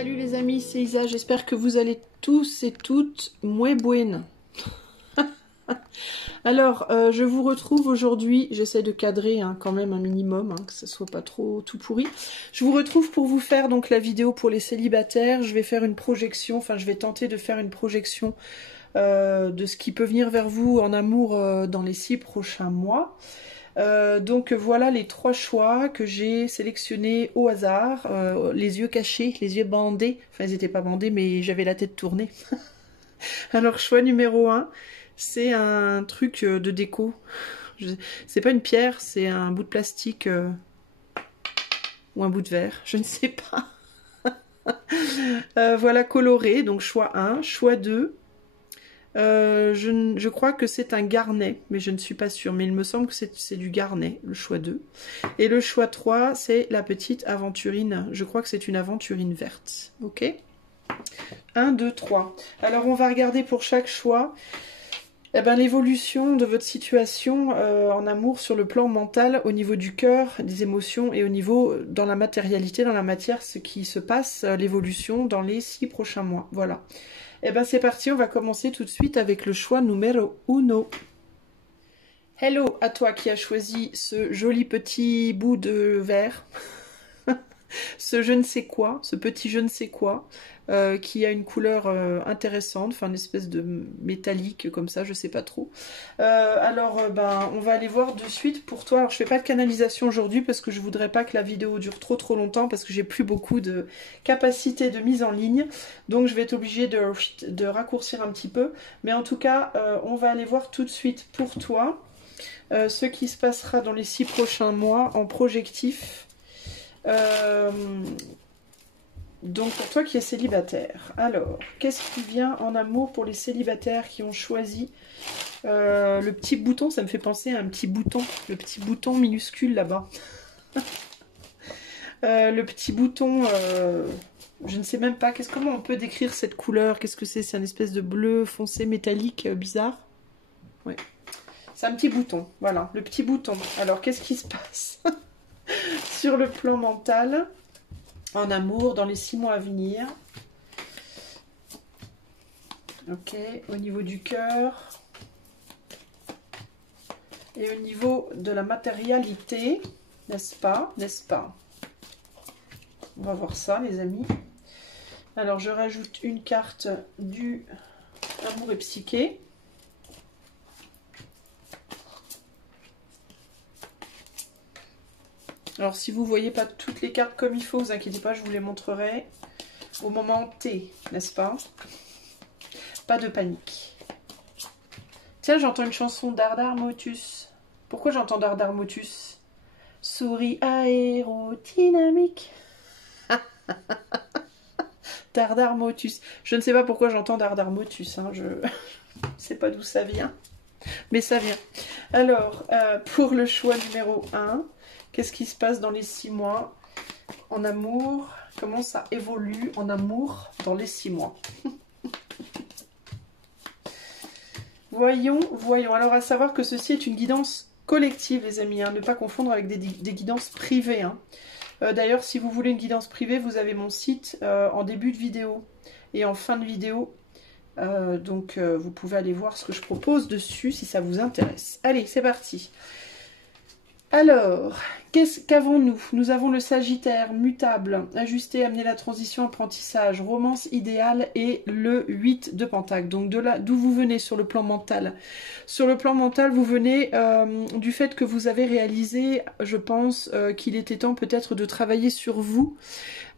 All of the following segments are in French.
Salut les amis, c'est Isa, j'espère que vous allez tous et toutes muy bien. Alors, je vous retrouve aujourd'hui, j'essaie de cadrer quand même un minimum, que ça soit pas trop tout pourri. Je vous retrouve pour vous faire donc la vidéo pour les célibataires. Je vais faire une projection, enfin je vais tenter de faire une projection de ce qui peut venir vers vous en amour dans les 6 prochains mois. Donc voilà les 3 choix que j'ai sélectionnés au hasard, les yeux cachés, les yeux bandés, enfin ils n'étaient pas bandés mais j'avais la tête tournée. Alors choix numéro 1, c'est un truc de déco, c'est pas une pierre, c'est un bout de plastique ou un bout de verre, je ne sais pas. Voilà coloré, donc choix 1, choix 2. Je crois que c'est un garnet, mais je ne suis pas sûre. Mais il me semble que c'est du garnet, le choix 2. Et le choix 3, c'est la petite aventurine. Je crois que c'est une aventurine verte. Ok, 1, 2, 3. Alors, on va regarder pour chaque choix l'évolution de votre situation en amour sur le plan mental, au niveau du cœur, des émotions et au niveau, dans la matérialité, dans la matière, ce qui se passe, l'évolution dans les 6 prochains mois. Voilà. Et ben c'est parti, on va commencer tout de suite avec le choix numéro 1. Hello à toi qui as choisi ce joli petit bout de verre, ce je ne sais quoi, ce petit je ne sais quoi, qui a une couleur intéressante, enfin une espèce de métallique comme ça, je sais pas trop. Alors on va aller voir de suite pour toi. Alors je fais pas de canalisation aujourd'hui parce que je voudrais pas que la vidéo dure trop longtemps, parce que j'ai plus beaucoup de capacité de mise en ligne, donc je vais être obligée de raccourcir un petit peu. Mais en tout cas, on va aller voir tout de suite pour toi ce qui se passera dans les 6 prochains mois en projectif. Donc pour toi qui es célibataire, alors qu'est-ce qui vient en amour pour les célibataires qui ont choisi le petit bouton? Ça me fait penser à un petit bouton, le petit bouton minuscule là-bas. Le petit bouton, je ne sais même pas, comment on peut décrire cette couleur? Qu'est-ce que c'est? C'est un espèce de bleu foncé métallique bizarre. Ouais. C'est un petit bouton, voilà, le petit bouton. Alors qu'est-ce qui se passe sur le plan mental? En amour, dans les 6 mois à venir. Ok, au niveau du cœur. Et au niveau de la matérialité, n'est-ce pas? N'est-ce pas? On va voir ça, les amis. Alors, je rajoute une carte du amour et psyché. Alors, si vous ne voyez pas toutes les cartes comme il faut, vous inquiétez pas, je vous les montrerai au moment T, n'est-ce pas? Pas de panique. Tiens, j'entends une chanson d'Ardar Motus. Pourquoi j'entends Dardar Motus? Souris aérodynamique. Dardar Motus. Je ne sais pas pourquoi j'entends Dardar Motus. Je ne sais pas d'où ça vient. Mais ça vient. Alors, pour le choix numéro 1... Qu'est-ce qui se passe dans les 6 mois en amour? Comment ça évolue en amour dans les 6 mois? Voyons. Alors, à savoir que ceci est une guidance collective, les amis. Ne pas confondre avec des guidances privées. D'ailleurs, si vous voulez une guidance privée, vous avez mon site en début de vidéo et en fin de vidéo. Donc, vous pouvez aller voir ce que je propose dessus si ça vous intéresse. Allez, c'est parti. Alors, qu'avons-nous? Nous avons le Sagittaire, mutable, ajusté, amener la transition, apprentissage, romance idéale et le 8 de Pentacle. Donc d'où vous venez sur le plan mental? Sur le plan mental, vous venez du fait que vous avez réalisé, je pense, qu'il était temps peut-être de travailler sur vous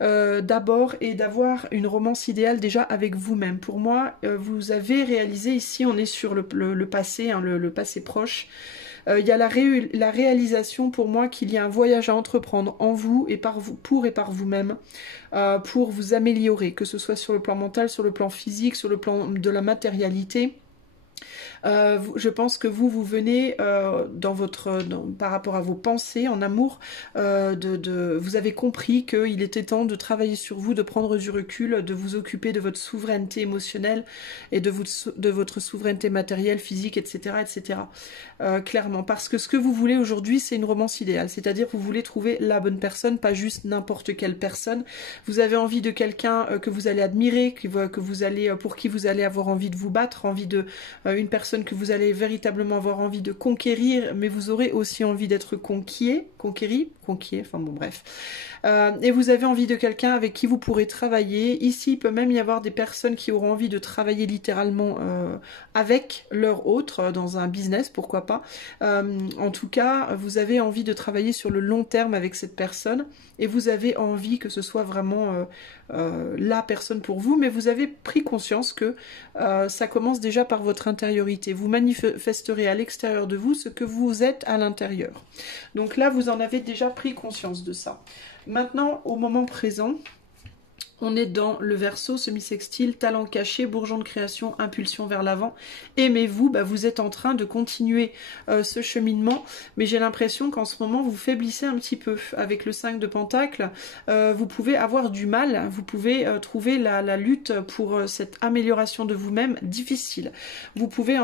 d'abord et d'avoir une romance idéale déjà avec vous-même. Pour moi, vous avez réalisé, ici on est sur le passé, le passé proche. Il y a la réalisation pour moi qu'il y a un voyage à entreprendre en vous et par vous, pour et par vous-même, pour vous améliorer, que ce soit sur le plan mental, sur le plan physique, sur le plan de la matérialité. Je pense que vous venez par rapport à vos pensées en amour, vous avez compris qu'il était temps de travailler sur vous, de prendre du recul, de vous occuper de votre souveraineté émotionnelle et de votre souveraineté matérielle, physique, etc. etc. Clairement, parce que ce que vous voulez aujourd'hui, c'est une romance idéale, c'est-à-dire que vous voulez trouver la bonne personne, pas juste n'importe quelle personne. Vous avez envie de quelqu'un que vous allez admirer, pour qui vous allez avoir envie de vous battre, une personne que vous allez véritablement avoir envie de conquérir, mais vous aurez aussi envie d'être conquis, enfin bon bref. Et vous avez envie de quelqu'un avec qui vous pourrez travailler. Ici, il peut même y avoir des personnes qui auront envie de travailler littéralement avec leur autre dans un business, pourquoi pas. En tout cas, vous avez envie de travailler sur le long terme avec cette personne et vous avez envie que ce soit vraiment la personne pour vous, mais vous avez pris conscience que ça commence déjà par votre intériorité. Vous manifesterez à l'extérieur de vous ce que vous êtes à l'intérieur. Donc là, vous en avez déjà pris conscience de ça. Maintenant, au moment présent, on est dans le Verseau, semi-sextile, talent caché, bourgeon de création, impulsion vers l'avant. Aimez-vous, vous êtes en train de continuer ce cheminement, mais j'ai l'impression qu'en ce moment, vous faiblissez un petit peu. Avec le 5 de Pentacle, vous pouvez avoir du mal, vous pouvez trouver la lutte pour cette amélioration de vous-même difficile. Vous pouvez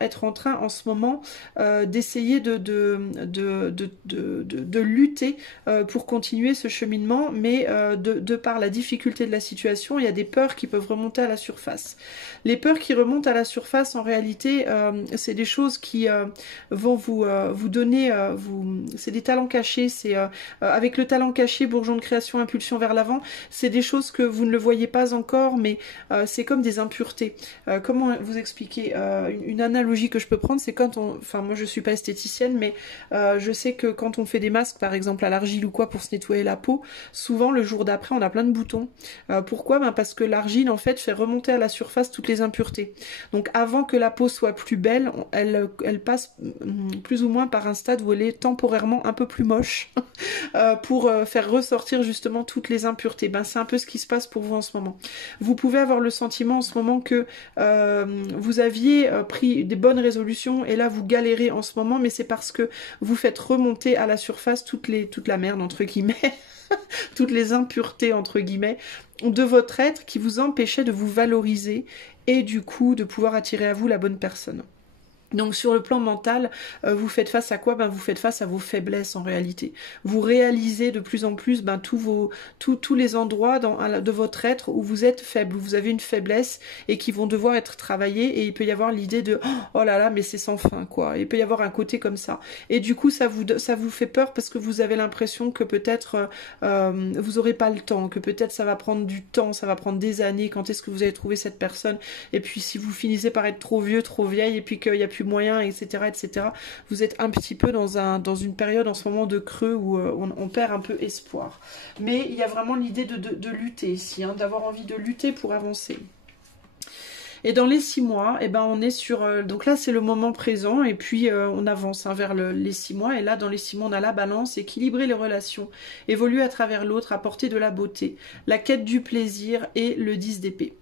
être en train en ce moment d'essayer de lutter pour continuer ce cheminement, mais de par la difficulté de la situation, il y a des peurs qui peuvent remonter à la surface. Les peurs qui remontent à la surface, en réalité, c'est des choses qui vont vous donner, c'est des talents cachés, avec le talent caché, bourgeon de création, impulsion vers l'avant, c'est des choses que vous ne le voyez pas encore, mais c'est comme des impuretés. Comment vous expliquer une analogie que je peux prendre, c'est quand moi je suis pas esthéticienne, mais je sais que quand on fait des masques, par exemple à l'argile ou quoi, pour se nettoyer la peau, souvent le jour d'après on a plein de boutons. Pourquoi? Parce que l'argile en fait fait remonter à la surface toutes les impuretés. Donc avant que la peau soit plus belle, elle passe plus ou moins par un stade où elle est temporairement un peu plus moche pour faire ressortir justement toutes les impuretés. C'est un peu ce qui se passe pour vous en ce moment. Vous pouvez avoir le sentiment en ce moment que vous aviez pris des bonnes résolutions et là vous galérez en ce moment, mais c'est parce que vous faites remonter à la surface toute la merde entre guillemets toutes les impuretés entre guillemets de votre être qui vous empêchait de vous valoriser et du coup de pouvoir attirer à vous la bonne personne. Donc sur le plan mental, vous faites face à quoi? Vous faites face à vos faiblesses en réalité. Vous réalisez de plus en plus tous les endroits de votre être où vous êtes faible, où vous avez une faiblesse et qui vont devoir être travaillés, et il peut y avoir l'idée de oh là là mais c'est sans fin quoi. Il peut y avoir un côté comme ça. Et du coup ça vous fait peur parce que vous avez l'impression que peut-être vous n'aurez pas le temps, que peut-être ça va prendre du temps, ça va prendre des années, quand est-ce que vous allez trouver cette personne, et puis si vous finissez par être trop vieux, trop vieille, et puis qu'il y a plus moyen, etc., etc. Vous êtes un petit peu dans une période en ce moment de creux où on perd un peu espoir. Mais il y a vraiment l'idée de lutter ici, d'avoir envie de lutter pour avancer. Et dans les 6 mois, on est sur... donc là, c'est le moment présent, et puis on avance vers les 6 mois. Et là, dans les 6 mois, on a la balance, équilibrer les relations, évoluer à travers l'autre, apporter de la beauté, la quête du plaisir et le 10 d'épée.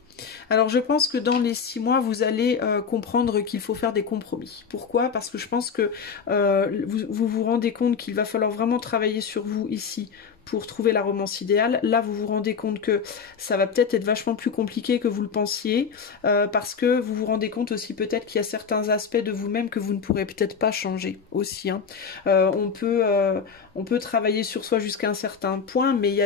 Alors je pense que dans les 6 mois, vous allez comprendre qu'il faut faire des compromis. Pourquoi? Parce que je pense que vous vous rendez compte qu'il va falloir vraiment travailler sur vous ici pour trouver la romance idéale. Là, vous vous rendez compte que ça va peut-être être vachement plus compliqué que vous le pensiez, parce que vous vous rendez compte aussi peut-être qu'il y a certains aspects de vous-même que vous ne pourrez peut-être pas changer aussi. On peut travailler sur soi jusqu'à un certain point, mais il y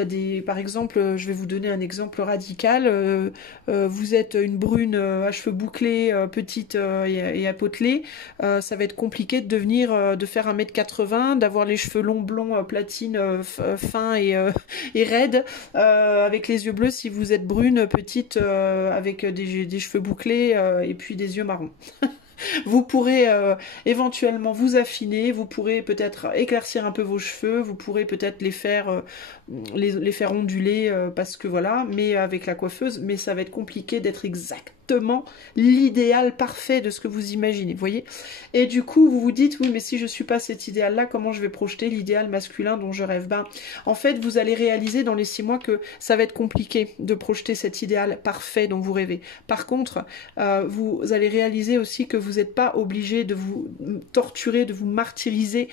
a des, par exemple, je vais vous donner un exemple radical. Vous êtes une brune à cheveux bouclés, petite et apotelée. Ça va être compliqué de faire 1m80, d'avoir les cheveux longs, blonds, platine, fin et raide, avec les yeux bleus si vous êtes brune, petite, avec des cheveux bouclés et puis des yeux marrons. Vous pourrez éventuellement vous affiner, vous pourrez peut-être éclaircir un peu vos cheveux, vous pourrez peut-être les faire onduler parce que voilà, mais avec la coiffeuse, mais ça va être compliqué d'être exact l'idéal parfait de ce que vous imaginez, vous voyez. Et du coup, vous vous dites, oui, mais si je suis pas cet idéal-là, comment je vais projeter l'idéal masculin dont je rêve? Ben, en fait, vous allez réaliser dans les 6 mois que ça va être compliqué de projeter cet idéal parfait dont vous rêvez. Par contre, vous allez réaliser aussi que vous n'êtes pas obligé de vous torturer, de vous martyriser,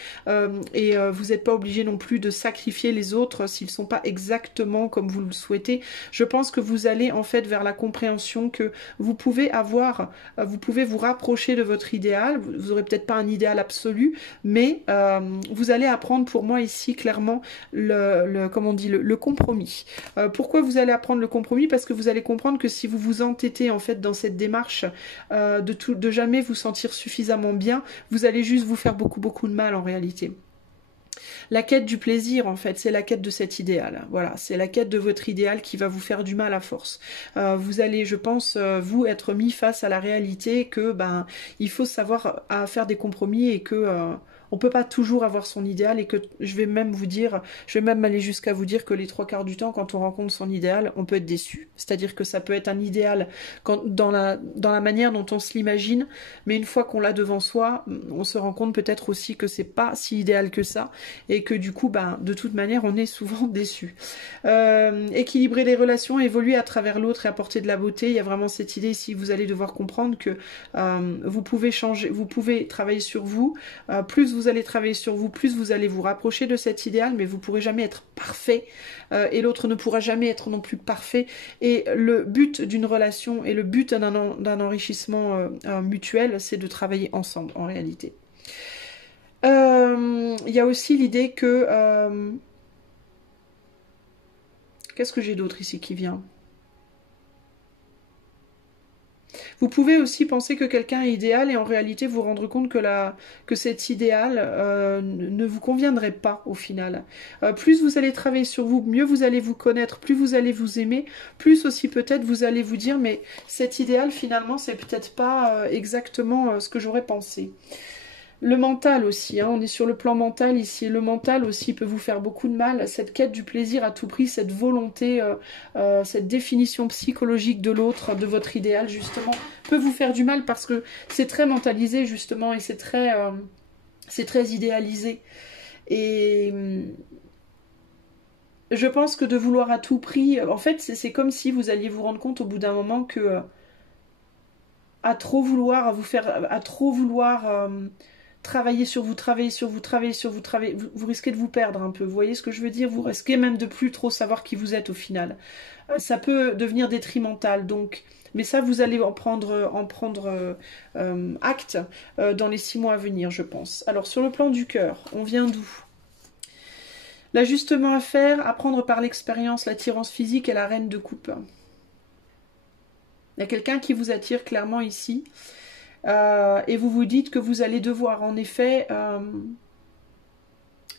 et vous n'êtes pas obligé non plus de sacrifier les autres s'ils ne sont pas exactement comme vous le souhaitez. Je pense que vous allez en fait vers la compréhension que vous pouvez vous rapprocher de votre idéal. Vous n'aurez peut-être pas un idéal absolu, mais vous allez apprendre pour moi ici clairement le compromis. Pourquoi vous allez apprendre le compromis? Parce que vous allez comprendre que si vous vous entêtez en fait dans cette démarche de jamais vous sentir suffisamment bien, vous allez juste vous faire beaucoup de mal en réalité. La quête du plaisir, en fait, c'est la quête de cet idéal. Voilà, c'est la quête de votre idéal qui va vous faire du mal à force. Vous allez, je pense, vous être mis face à la réalité que, ben, il faut savoir à faire des compromis et que on peut pas toujours avoir son idéal et que je vais même aller jusqu'à vous dire que les 3/4 du temps, quand on rencontre son idéal, on peut être déçu. C'est-à-dire que ça peut être un idéal dans la manière dont on se l'imagine, mais une fois qu'on l'a devant soi, on se rend compte peut-être aussi que c'est pas si idéal que ça et que du coup, ben, de toute manière, on est souvent déçu. Équilibrer les relations, évoluer à travers l'autre et apporter de la beauté, il y a vraiment cette idée ici, vous allez devoir comprendre que vous pouvez changer, vous pouvez travailler sur vous, plus vous allez travailler sur vous, plus vous allez vous rapprocher de cet idéal, mais vous ne pourrez jamais être parfait, et l'autre ne pourra jamais être non plus parfait. Et le but d'une relation et le but d'un enrichissement mutuel, c'est de travailler ensemble en réalité. Il y a aussi l'idée que... qu'est-ce que j'ai d'autre ici qui vient ? Vous pouvez aussi penser que quelqu'un est idéal et en réalité vous rendre compte que cet idéal ne vous conviendrait pas au final. Plus vous allez travailler sur vous, mieux vous allez vous connaître, plus vous allez vous aimer, plus aussi peut-être vous allez vous dire mais cet idéal finalement c'est peut-être pas exactement ce que j'aurais pensé. Le mental aussi, hein, on est sur le plan mental ici, le mental aussi peut vous faire beaucoup de mal, cette quête du plaisir à tout prix, cette volonté, cette définition psychologique de l'autre, de votre idéal justement, peut vous faire du mal parce que c'est très mentalisé justement et c'est très idéalisé. Et je pense que de vouloir à tout prix, en fait c'est comme si vous alliez vous rendre compte au bout d'un moment que à trop vouloir travailler sur vous, vous risquez de vous perdre un peu, vous voyez ce que je veux dire, vous risquez même de plus trop savoir qui vous êtes au final. Ça peut devenir détrimental, donc, mais ça vous allez en prendre acte dans les 6 mois à venir, je pense. Alors sur le plan du cœur, on vient d'où? L'ajustement à faire, apprendre par l'expérience, l'attirance physique et la reine de coupe. Il y a quelqu'un qui vous attire clairement ici. Et vous vous dites que vous allez devoir en effet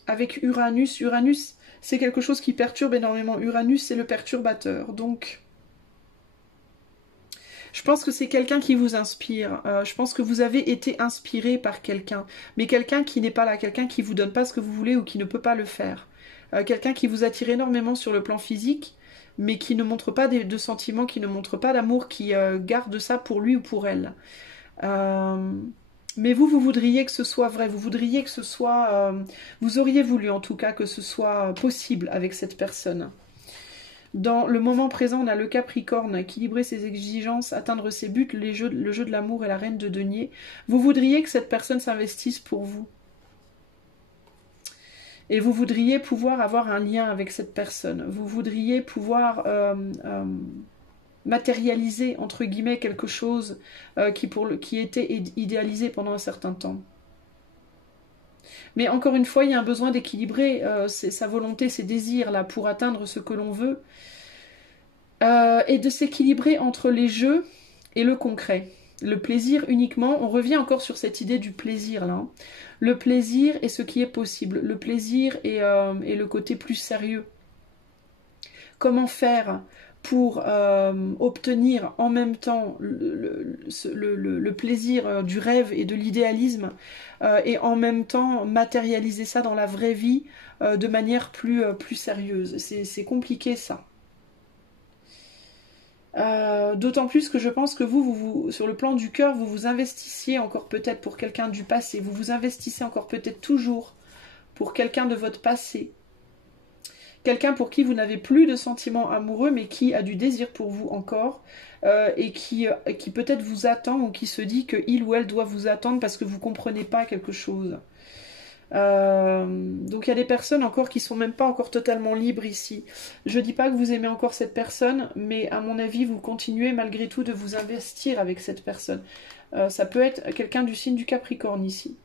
avec Uranus c'est quelque chose qui perturbe énormément. Uranus c'est le perturbateur, donc je pense que c'est quelqu'un qui vous inspire, je pense que vous avez été inspiré par quelqu'un, mais quelqu'un qui n'est pas là, quelqu'un qui vous donne pas ce que vous voulez ou qui ne peut pas le faire, quelqu'un qui vous attire énormément sur le plan physique mais qui ne montre pas de sentiments, qui ne montre pas d'amour, qui garde ça pour lui ou pour elle. Mais vous voudriez que ce soit vrai, vous voudriez que ce soit... vous auriez voulu en tout cas que ce soit possible avec cette personne. Dans le moment présent, on a le Capricorne, équilibrer ses exigences, atteindre ses buts, le jeu de l'amour et la reine de denier. Vous voudriez que cette personne s'investisse pour vous. Et vous voudriez pouvoir avoir un lien avec cette personne. Vous voudriez pouvoir... matérialiser entre guillemets quelque chose qui était idéalisé pendant un certain temps. Mais encore une fois, il y a un besoin d'équilibrer sa volonté, ses désirs là pour atteindre ce que l'on veut et de s'équilibrer entre les jeux et le concret. Le plaisir uniquement, on revient encore sur cette idée du plaisir là. Hein. Le plaisir est ce qui est possible. Le plaisir est le côté plus sérieux. Comment faire pour obtenir en même temps le plaisir du rêve et de l'idéalisme et en même temps matérialiser ça dans la vraie vie de manière plus sérieuse. C'est compliqué ça. D'autant plus que je pense que vous, sur le plan du cœur, vous vous investissiez encore peut-être pour quelqu'un du passé. Vous vous investissez encore peut-être toujours pour quelqu'un de votre passé. Quelqu'un pour qui vous n'avez plus de sentiments amoureux, mais qui a du désir pour vous encore, et qui peut-être vous attend, ou qui se dit qu'il ou elle doit vous attendre parce que vous ne comprenez pas quelque chose. Donc il y a des personnes encore qui sont même pas encore totalement libres ici. Je dis pas que vous aimez encore cette personne, mais à mon avis vous continuez malgré tout de vous investir avec cette personne. Ça peut être quelqu'un du signe du Capricorne ici.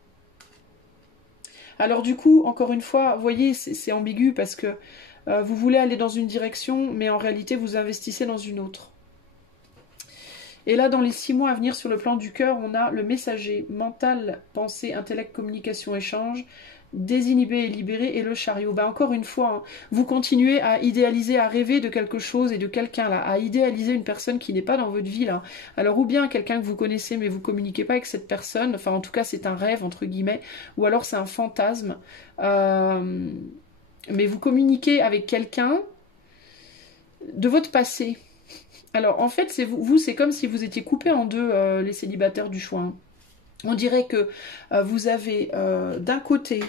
Alors du coup, encore une fois, vous voyez, c'est ambigu parce que vous voulez aller dans une direction, mais en réalité vous investissez dans une autre. Et là, dans les 6 mois à venir sur le plan du cœur, on a le messager, mental, pensée, intellect, communication, échange, désinhibé et libéré, et le chariot. Ben, encore une fois, hein, vous continuez à idéaliser, à rêver de quelque chose et de quelqu'un là, à idéaliser une personne qui n'est pas dans votre vie là. Alors ou bien quelqu'un que vous connaissez mais vous communiquez pas avec cette personne, enfin en tout cas c'est un rêve entre guillemets, ou alors c'est un fantasme, mais vous communiquez avec quelqu'un de votre passé. Alors en fait, vous c'est comme si vous étiez coupé en deux, les célibataires du choix. Hein. On dirait que vous avez d'un côté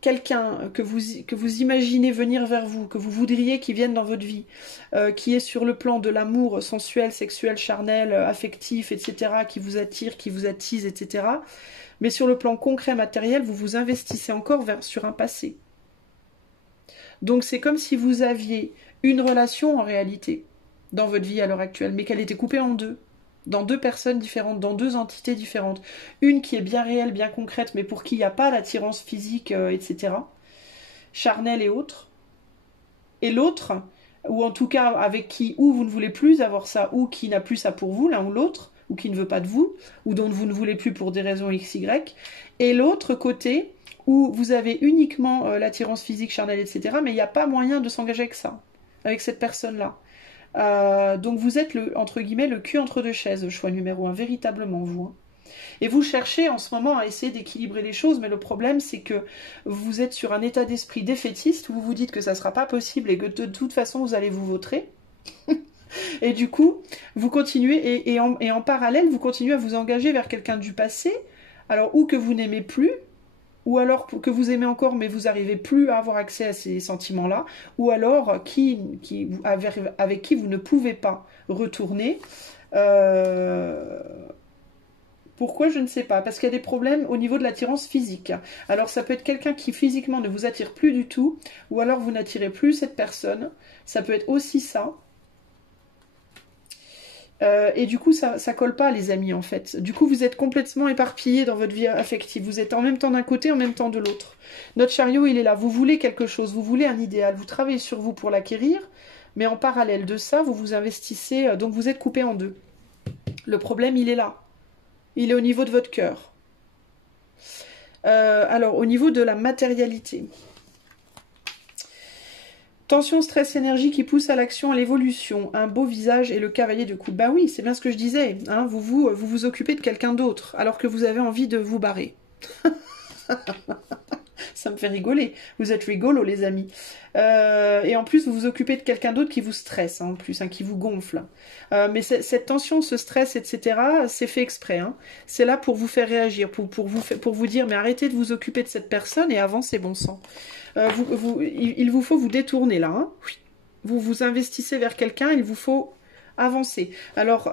quelqu'un que vous imaginez venir vers vous, que vous voudriez qu'il vienne dans votre vie, qui est sur le plan de l'amour sensuel, sexuel, charnel, affectif, etc., qui vous attire, qui vous attise, etc. Mais sur le plan concret, matériel, vous vous investissez encore sur un passé. Donc c'est comme si vous aviez une relation en réalité dans votre vie à l'heure actuelle, mais qu'elle était coupée en deux, dans deux personnes différentes, dans deux entités différentes. Une qui est bien réelle, bien concrète, mais pour qui il n'y a pas d'attirance physique, etc., charnelle et autres. Et l'autre, ou en tout cas avec qui, ou vous ne voulez plus avoir ça, ou qui n'a plus ça pour vous, l'un ou l'autre, ou qui ne veut pas de vous, ou dont vous ne voulez plus pour des raisons XY. Et l'autre côté, où vous avez uniquement l'attirance physique, charnelle, etc., mais il n'y a pas moyen de s'engager avec ça, avec cette personne-là. Donc vous êtes entre guillemets le cul entre deux chaises, le choix numéro 1, véritablement vous. Hein. Et vous cherchez en ce moment à essayer d'équilibrer les choses, mais le problème c'est que vous êtes sur un état d'esprit défaitiste où vous vous dites que ça ne sera pas possible et que de toute façon vous allez vous vautrer. Et du coup, vous continuez et en parallèle, vous continuez à vous engager vers quelqu'un du passé, alors ou que vous n'aimez plus, ou alors que vous aimez encore mais vous n'arrivez plus à avoir accès à ces sentiments-là, ou alors avec qui vous ne pouvez pas retourner. Pourquoi? Je ne sais pas. Parce qu'il y a des problèmes au niveau de l'attirance physique. Alors ça peut être quelqu'un qui physiquement ne vous attire plus du tout, ou alors vous n'attirez plus cette personne. Ça peut être aussi ça. Et du coup, ça colle pas, les amis, en fait. Du coup, vous êtes complètement éparpillés dans votre vie affective. Vous êtes en même temps d'un côté, en même temps de l'autre. Notre chariot, il est là. Vous voulez quelque chose, vous voulez un idéal. Vous travaillez sur vous pour l'acquérir, mais en parallèle de ça, vous vous investissez. Donc, vous êtes coupé en deux. Le problème, il est là. Il est au niveau de votre cœur. Alors, au niveau de la matérialité... Tension, stress, énergie qui pousse à l'action, à l'évolution, un beau visage et le cavalier de coupe. Bah oui, c'est bien ce que je disais. Hein, vous occupez de quelqu'un d'autre alors que vous avez envie de vous barrer. Ça me fait rigoler. Vous êtes rigolos, les amis. Et en plus, vous vous occupez de quelqu'un d'autre qui vous stresse, hein, en plus, hein, qui vous gonfle. Mais cette tension, ce stress, etc., c'est fait exprès. Hein. C'est là pour vous faire réagir, pour vous dire, mais arrêtez de vous occuper de cette personne et avancez, bon sang. Il vous faut vous détourner là. Hein. Vous vous investissez vers quelqu'un, il vous faut avancer. Alors,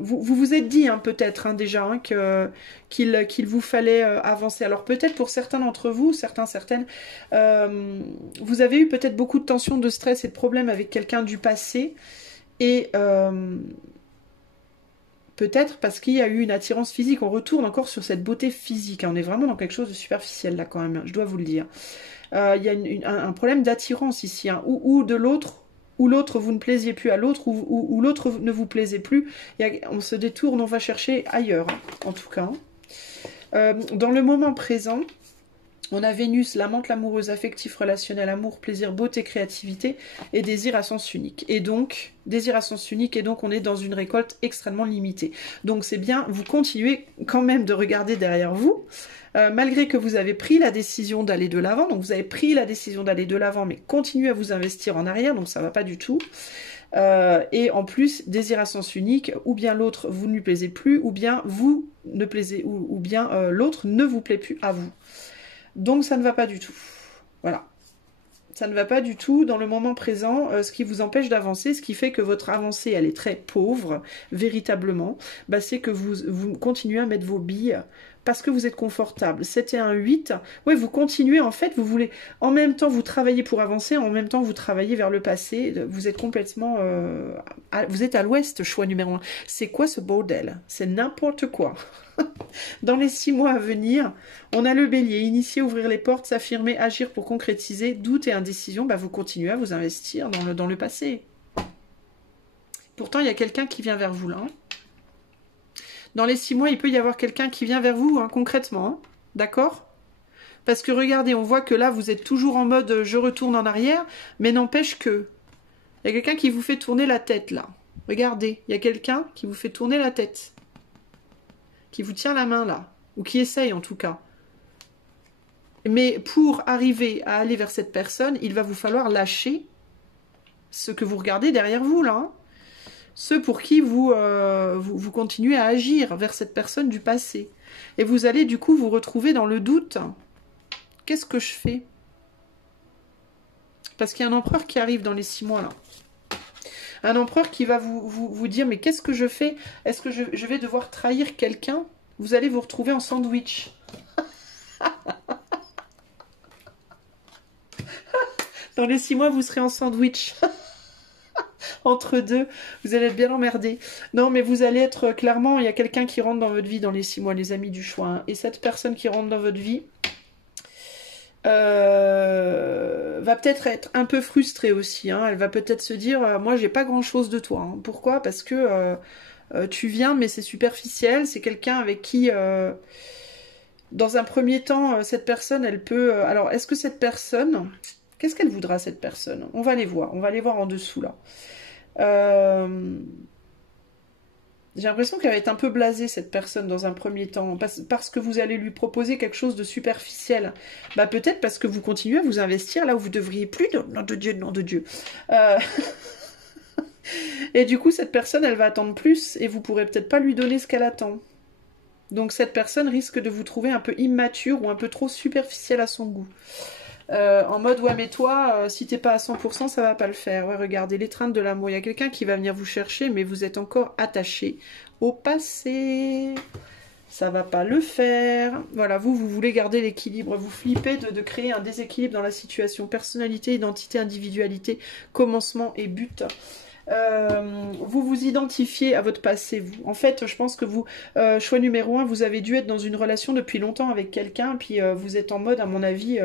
vous vous êtes dit hein, peut-être hein, déjà hein, qu'il vous fallait avancer. Alors peut-être pour certains d'entre vous, certaines, vous avez eu peut-être beaucoup de tensions, de stress et de problèmes avec quelqu'un du passé. Et peut-être parce qu'il y a eu une attirance physique. On retourne encore sur cette beauté physique. Hein. On est vraiment dans quelque chose de superficiel là quand même, je dois vous le dire. Il y a un problème d'attirance ici, hein, ou de l'autre, ou l'autre vous ne plaisiez plus à l'autre, ou l'autre ne vous plaisait plus. On se détourne, on va chercher ailleurs, en tout cas. Dans le moment présent, on a Vénus, l'amante, l'amoureuse, affectif, relationnel, amour, plaisir, beauté, créativité et désir à sens unique. Et donc, désir à sens unique, et donc on est dans une récolte extrêmement limitée. Donc c'est bien, vous continuez quand même de regarder derrière vous, malgré que vous avez pris la décision d'aller de l'avant. Donc vous avez pris la décision d'aller de l'avant, mais continuez à vous investir en arrière, donc ça ne va pas du tout. Et en plus, désir à sens unique, ou bien l'autre vous ne lui plaisez plus, ou bien vous ne plaisez, ou bien l'autre ne vous plaît plus à vous. Donc ça ne va pas du tout. Voilà. Ça ne va pas du tout dans le moment présent, ce qui vous empêche d'avancer, ce qui fait que votre avancée, elle est très pauvre, véritablement, bah, c'est que vous continuez à mettre vos billes parce que vous êtes confortable. C'était un 8. Ouais, vous continuez, en fait, vous voulez, en même temps, vous travaillez pour avancer, en même temps, vous travaillez vers le passé, vous êtes complètement, vous êtes à l'ouest, choix numéro 1. C'est quoi ce bordel? C'est n'importe quoi. Dans les 6 mois à venir, on a le bélier, initier, ouvrir les portes, s'affirmer, agir pour concrétiser, doute et indécision, bah vous continuez à vous investir dans le passé. Pourtant, il y a quelqu'un qui vient vers vous là. Dans les 6 mois, il peut y avoir quelqu'un qui vient vers vous, hein, concrètement. Hein, d'accord? Parce que regardez, on voit que là, vous êtes toujours en mode je retourne en arrière, mais n'empêche que il y a quelqu'un qui vous fait tourner la tête là. Regardez, il y a quelqu'un qui vous fait tourner la tête. Qui vous tient la main là, ou qui essaye en tout cas. Mais pour arriver à aller vers cette personne, il va vous falloir lâcher ce que vous regardez derrière vous là. Hein. Ceux pour qui vous continuez à agir vers cette personne du passé. Et vous allez du coup vous retrouver dans le doute. Qu'est-ce que je fais? Parce qu'il y a un empereur qui arrive dans les 6 mois là. Un empereur qui va vous dire, mais qu'est-ce que je fais? Est-ce que je vais devoir trahir quelqu'un? Vous allez vous retrouver en sandwich. Dans les 6 mois, vous serez en sandwich. Entre deux, vous allez être bien emmerdé. Non, mais vous allez être, clairement, il y a quelqu'un qui rentre dans votre vie dans les 6 mois, les amis du choix. Hein. Et cette personne qui rentre dans votre vie, va peut-être être un peu frustrée aussi. Hein. Elle va peut-être se dire, moi j'ai pas grand chose de toi. Hein. Pourquoi? Parce que tu viens, mais c'est superficiel. C'est quelqu'un avec qui, dans un premier temps, cette personne, elle peut... alors, est-ce que cette personne... Qu'est-ce qu'elle voudra, cette personne? On va les voir. On va les voir en dessous, là. J'ai l'impression qu'elle va être un peu blasée, cette personne, dans un premier temps, parce que vous allez lui proposer quelque chose de superficiel. Bah, peut-être parce que vous continuez à vous investir là où vous devriez plus, nom de Dieu, nom de Dieu. Et du coup, cette personne, elle va attendre plus, et vous pourrez peut-être pas lui donner ce qu'elle attend. Donc cette personne risque de vous trouver un peu immature ou un peu trop superficielle à son goût. En mode, ouais, mais toi, si t'es pas à 100%, ça va pas le faire. Ouais, regardez, l'étreinte de l'amour. Il y a quelqu'un qui va venir vous chercher, mais vous êtes encore attaché au passé. Ça va pas le faire. Voilà, vous voulez garder l'équilibre. Vous flippez de créer un déséquilibre dans la situation. Personnalité, identité, individualité, commencement et but. Vous vous identifiez à votre passé, vous. En fait, je pense que vous, choix numéro 1, vous avez dû être dans une relation depuis longtemps avec quelqu'un, puis vous êtes en mode, à mon avis...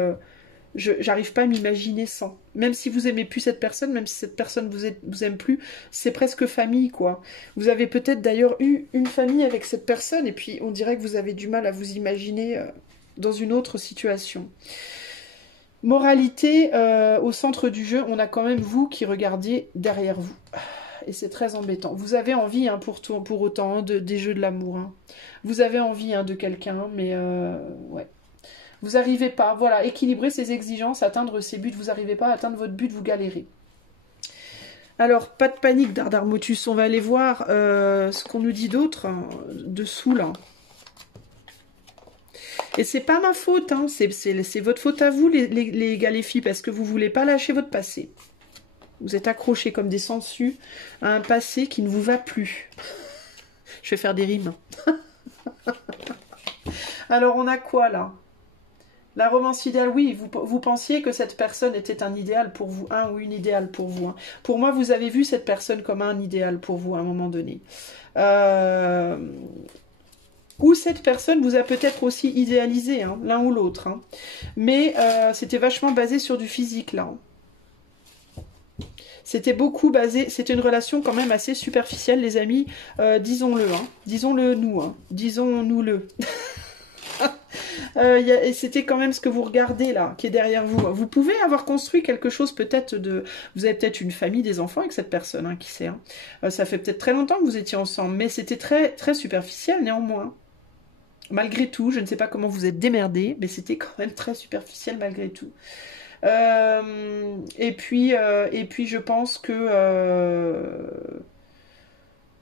j'arrive pas à m'imaginer sans. Même si vous aimez plus cette personne, même si cette personne vous aime plus, c'est presque famille, quoi. Vous avez peut-être d'ailleurs eu une famille avec cette personne, et puis on dirait que vous avez du mal à vous imaginer dans une autre situation. Moralité, au centre du jeu, on a quand même vous qui regardez derrière vous. Et c'est très embêtant. Vous avez envie, hein, pour autant, hein, des jeux de l'amour. Hein. Vous avez envie, hein, de quelqu'un, mais ouais. Vous n'arrivez pas, voilà, équilibrer ses exigences, atteindre ses buts, vous n'arrivez pas à atteindre votre but, vous galérez. Alors, pas de panique, Dardarmotus, on va aller voir ce qu'on nous dit d'autre, hein, dessous, là. Et c'est pas ma faute, hein, c'est votre faute à vous, les gars, les filles, parce que vous ne voulez pas lâcher votre passé. Vous êtes accrochés comme des sangsues à un passé qui ne vous va plus. Je vais faire des rimes. Alors, on a quoi, là? La romance idéale, oui, vous pensiez que cette personne était un idéal pour vous, un ou une idéale pour vous. Hein. Pour moi, vous avez vu cette personne comme un idéal pour vous à un moment donné. Ou cette personne vous a peut-être aussi idéalisé, hein, l'un ou l'autre. Hein. Mais c'était vachement basé sur du physique, là. Hein. C'était beaucoup basé, c'était une relation quand même assez superficielle, les amis. Disons-le, hein. Disons-le nous, hein. Disons-nous-le. Et c'était quand même ce que vous regardez là, qui est derrière vous. Vous pouvez avoir construit quelque chose peut-être de... Vous avez peut-être une famille, des enfants avec cette personne, hein, qui sait. Hein. Ça fait peut-être très longtemps que vous étiez ensemble, mais c'était très, très superficiel néanmoins. Malgré tout, je ne sais pas comment vous êtes démerdés, mais c'était quand même très superficiel malgré tout. Et puis je pense que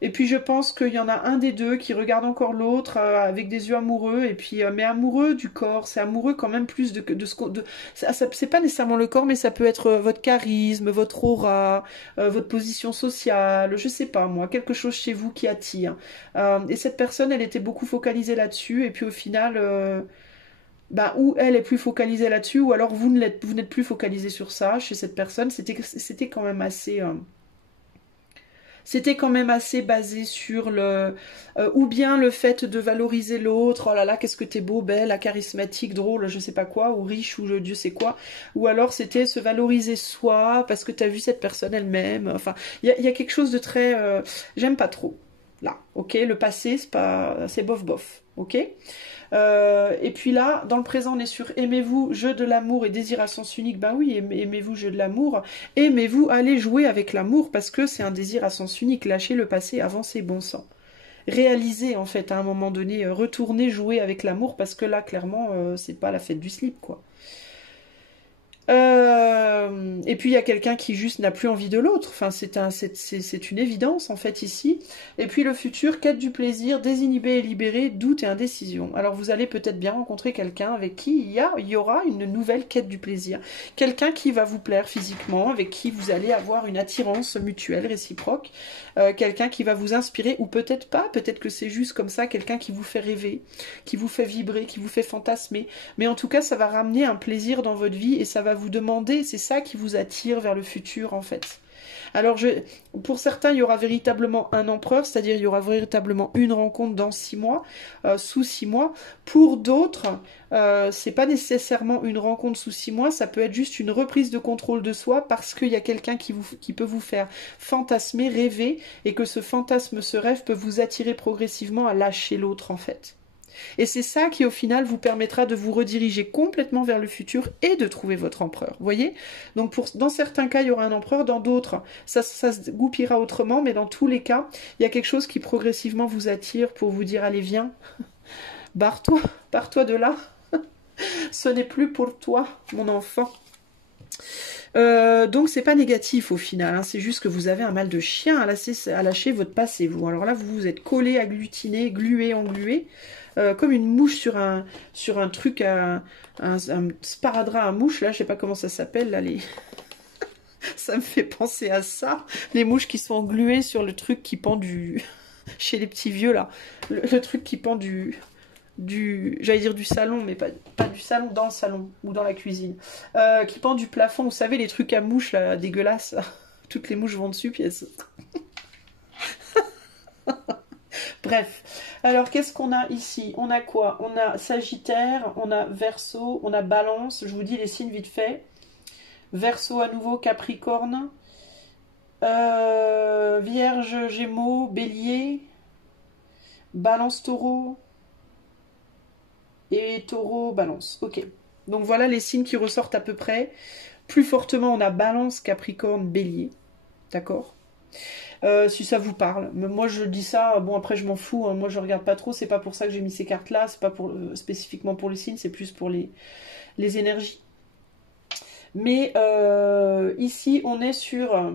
et puis je pense qu'il y en a un des deux qui regarde encore l'autre avec des yeux amoureux, et puis mais amoureux du corps, c'est amoureux quand même plus de ce qu'on... C'est pas nécessairement le corps, mais ça peut être votre charisme, votre aura, votre position sociale, je sais pas moi, quelque chose chez vous qui attire. Et cette personne, elle était beaucoup focalisée là-dessus, et puis au final... bah, ou elle est plus focalisée là-dessus, ou alors vous n'êtes plus focalisé sur ça chez cette personne. C'était quand même assez... C'était quand même assez basé sur le... ou bien le fait de valoriser l'autre, oh là là, qu'est-ce que t'es beau, belle, charismatique, drôle, je sais pas quoi, ou riche, ou Dieu sait quoi. Ou alors c'était se valoriser soi, parce que t'as vu cette personne elle-même. Enfin, il y a quelque chose de très... j'aime pas trop, là, ok. Le passé, c'est bof bof, ok. Et puis là, dans le présent, on est sur aimez-vous, jeu de l'amour et désir à sens unique. Ben oui, aimez-vous, jeu de l'amour. Aimez-vous, allez jouer avec l'amour parce que c'est un désir à sens unique. Lâchez le passé, avancez, bon sang. Réalisez en fait à un moment donné, retournez jouer avec l'amour parce que là, clairement, c'est pas la fête du slip, quoi. Et puis il y a quelqu'un qui juste n'a plus envie de l'autre. Enfin, c'est une évidence en fait ici. Et puis le futur, quête du plaisir, désinhibé et libéré, doute et indécision. Alors vous allez peut-être bien rencontrer quelqu'un avec qui il y aura une nouvelle quête du plaisir. Quelqu'un qui va vous plaire physiquement, avec qui vous allez avoir une attirance mutuelle, réciproque. Quelqu'un qui va vous inspirer, ou peut-être pas, peut-être que c'est juste comme ça, quelqu'un qui vous fait rêver, qui vous fait vibrer, qui vous fait fantasmer. Mais en tout cas, ça va ramener un plaisir dans votre vie et ça va vous demander, c'est ça qui vous attire vers le futur en fait. Alors pour certains, il y aura véritablement un empereur, c'est-à-dire il y aura véritablement une rencontre dans 6 mois, sous 6 mois. Pour d'autres, c'est pas nécessairement une rencontre sous 6 mois, ça peut être juste une reprise de contrôle de soi parce qu'il y a quelqu'un qui peut vous faire fantasmer, rêver, et que ce fantasme, ce rêve peut vous attirer progressivement à lâcher l'autre en fait. Et c'est ça qui, au final, vous permettra de vous rediriger complètement vers le futur et de trouver votre empereur. Vous voyez? Donc, dans certains cas, il y aura un empereur. Dans d'autres, ça se goupillera autrement. Mais dans tous les cas, il y a quelque chose qui progressivement vous attire pour vous dire, allez, viens, barre-toi de là. Ce n'est plus pour toi, mon enfant. Donc c'est pas négatif au final, hein, c'est juste que vous avez un mal de chien à lâcher votre passé, vous. Alors là, vous vous êtes collé, agglutiné, glué, englué, comme une mouche sur un truc, un sparadrap à mouche, là, je sais pas comment ça s'appelle, là, les... ça me fait penser à ça, les mouches qui sont engluées sur le truc qui pend du... chez les petits vieux, là, le truc qui pend j'allais dire du salon, mais pas du salon, dans le salon ou dans la cuisine, qui pend du plafond, vous savez, les trucs à mouches là, dégueulasses, toutes les mouches vont dessus, pièce. Bref, alors qu'est-ce qu'on a ici? On a quoi? On a Sagittaire, on a Verseau, on a Balance, je vous dis les signes vite fait. Verseau à nouveau, Capricorne, Vierge, Gémeaux, Bélier, Balance, Taureau, et Taureau, Balance. Ok. Donc voilà les signes qui ressortent à peu près. Plus fortement, on a Balance, Capricorne, Bélier. D'accord? Si ça vous parle. Mais moi, je dis ça, bon, après, je m'en fous. Hein. Moi, je regarde pas trop. C'est pas pour ça que j'ai mis ces cartes-là. C'est pas spécifiquement pour les signes. C'est plus pour les énergies. Mais ici, on est sur...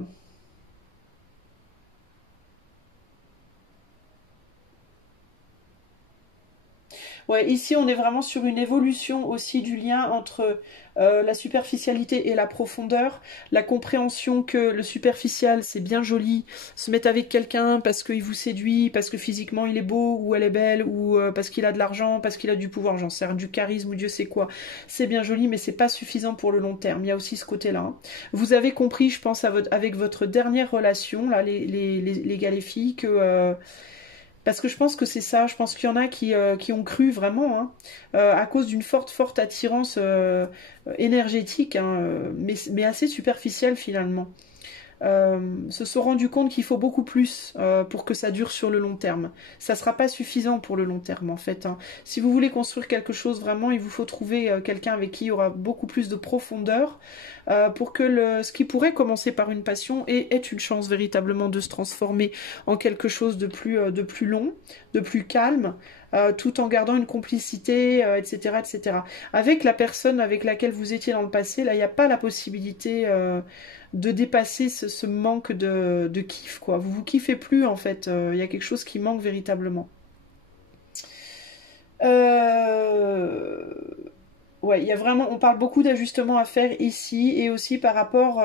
Ouais, ici on est vraiment sur une évolution aussi du lien entre la superficialité et la profondeur, la compréhension que le superficiel c'est bien joli, se mettre avec quelqu'un parce qu'il vous séduit, parce que physiquement il est beau ou elle est belle, ou parce qu'il a de l'argent, parce qu'il a du pouvoir, j'en sais rien, du charisme ou Dieu sait quoi, c'est bien joli mais c'est pas suffisant pour le long terme, il y a aussi ce côté-là. Hein. Vous avez compris, je pense, avec votre dernière relation, là, les gars, les filles, que... parce que je pense que c'est ça, je pense qu'il y en a qui ont cru vraiment, hein, à cause d'une forte attirance énergétique, hein, mais assez superficielle finalement. se sont rendus compte qu'il faut beaucoup plus pour que ça dure sur le long terme. Ça ne sera pas suffisant pour le long terme en fait. Hein. Si vous voulez construire quelque chose vraiment, il vous faut trouver quelqu'un avec qui il y aura beaucoup plus de profondeur pour que ce qui pourrait commencer par une passion ait une chance véritablement de se transformer en quelque chose de plus long, de plus calme, tout en gardant une complicité, etc., etc. Avec la personne avec laquelle vous étiez dans le passé, là, il n'y a pas la possibilité de dépasser ce manque de kiff, quoi. Vous kiffez plus, en fait. Il y a quelque chose qui manque véritablement. Ouais, il y a vraiment... On parle beaucoup d'ajustements à faire ici, et aussi par rapport...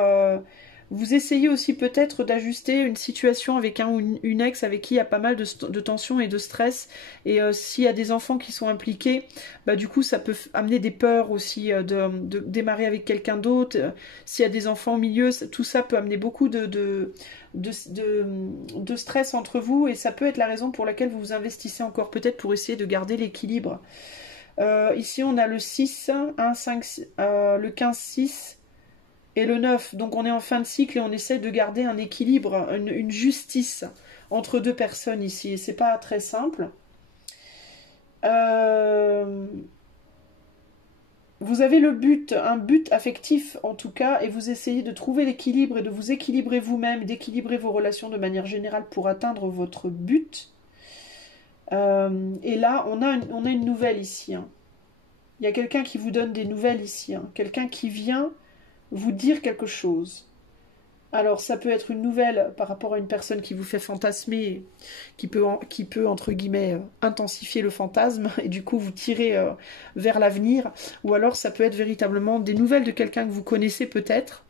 vous essayez aussi peut-être d'ajuster une situation avec un ou une ex avec qui il y a pas mal de tensions et de stress. Et s'il y a des enfants qui sont impliqués, bah, du coup ça peut amener des peurs aussi de démarrer avec quelqu'un d'autre. S'il y a des enfants au milieu, tout ça peut amener beaucoup de stress entre vous. Et ça peut être la raison pour laquelle vous vous investissez encore peut-être pour essayer de garder l'équilibre. Ici on a le 6, 1, 5, le 15, 6... et le 9, donc on est en fin de cycle et on essaie de garder un équilibre, une justice entre deux personnes ici. Et c'est pas très simple. Vous avez le but, un but affectif en tout cas, et vous essayez de trouver l'équilibre et de vous équilibrer vous-même, d'équilibrer vos relations de manière générale pour atteindre votre but. Et là, on a une nouvelle ici. Hein. Il y a quelqu'un qui vous donne des nouvelles ici. Hein. Quelqu'un qui vient vous dire quelque chose. Alors ça peut être une nouvelle par rapport à une personne qui vous fait fantasmer, qui peut entre guillemets intensifier le fantasme et du coup vous tirer vers l'avenir, ou alors ça peut être véritablement des nouvelles de quelqu'un que vous connaissez peut-être,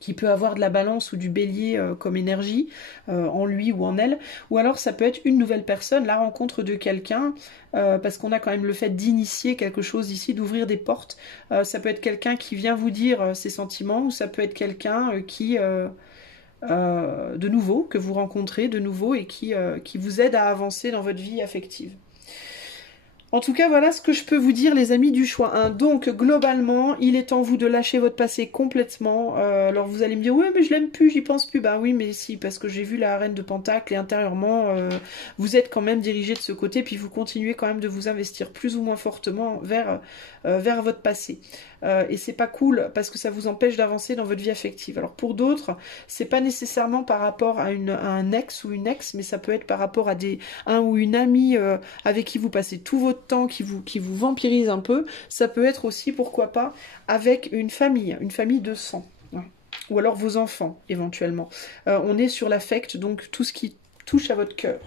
qui peut avoir de la balance ou du bélier comme énergie en lui ou en elle, ou alors ça peut être une nouvelle personne, la rencontre de quelqu'un, parce qu'on a quand même le fait d'initier quelque chose ici, d'ouvrir des portes. Ça peut être quelqu'un qui vient vous dire ses sentiments, ou ça peut être quelqu'un qui, de nouveau, que vous rencontrez de nouveau et qui vous aide à avancer dans votre vie affective. En tout cas, voilà ce que je peux vous dire, les amis du choix 1. Donc, globalement, il est en vous de lâcher votre passé complètement. Alors, vous allez me dire, ouais, mais je l'aime plus, j'y pense plus. Bah oui, mais si, parce que j'ai vu la reine de Pentacle et intérieurement, vous êtes quand même dirigé de ce côté, puis vous continuez quand même de vous investir plus ou moins fortement vers votre passé. Et c'est pas cool, parce que ça vous empêche d'avancer dans votre vie affective. Alors, pour d'autres, c'est pas nécessairement par rapport à un ex ou une ex, mais ça peut être par rapport à un ou une amie avec qui vous passez tout votre temps, qui vous vampirise un peu. Ça peut être aussi, pourquoi pas, avec une famille de sang. Ou alors vos enfants, éventuellement. On est sur l'affect, donc tout ce qui touche à votre cœur.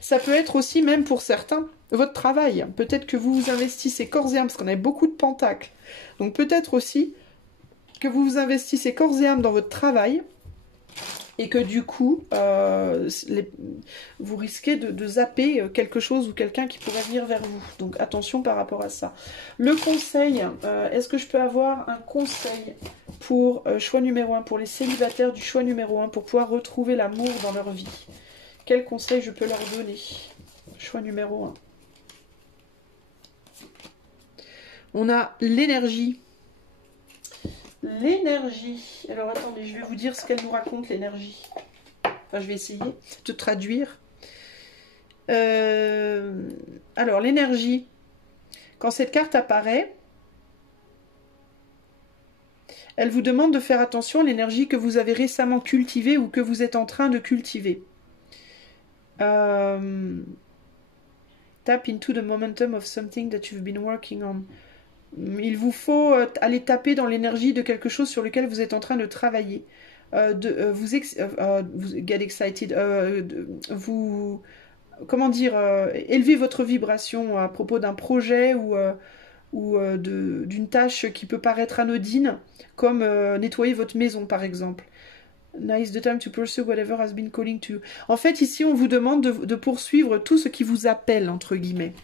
Ça peut être aussi, même pour certains, votre travail. Peut-être que vous vous investissez corps et âme, parce qu'on a beaucoup de pentacles. Donc peut-être aussi que vous vous investissez corps et âme dans votre travail, et que du coup, vous risquez de zapper quelque chose ou quelqu'un qui pourrait venir vers vous. Donc attention par rapport à ça. Le conseil, est-ce que je peux avoir un conseil pour choix numéro 1, pour les célibataires du choix numéro 1, pour pouvoir retrouver l'amour dans leur vie? Quel conseil je peux leur donner? Choix numéro 1. On a l'énergie. L'énergie. Alors attendez, je vais vous dire ce qu'elle nous raconte, l'énergie. Enfin, je vais essayer de traduire. Alors, l'énergie. Quand cette carte apparaît, elle vous demande de faire attention à l'énergie que vous avez récemment cultivée ou que vous êtes en train de cultiver. Tap into the momentum of something that you've been working on. Il vous faut aller taper dans l'énergie de quelque chose sur lequel vous êtes en train de travailler. Vous get excited. Comment dire, élever votre vibration à propos d'un projet ou d'une tâche qui peut paraître anodine, comme nettoyer votre maison par exemple. Now is the time to pursue whatever has been calling to you. En fait, ici, on vous demande de poursuivre tout ce qui vous appelle, entre guillemets.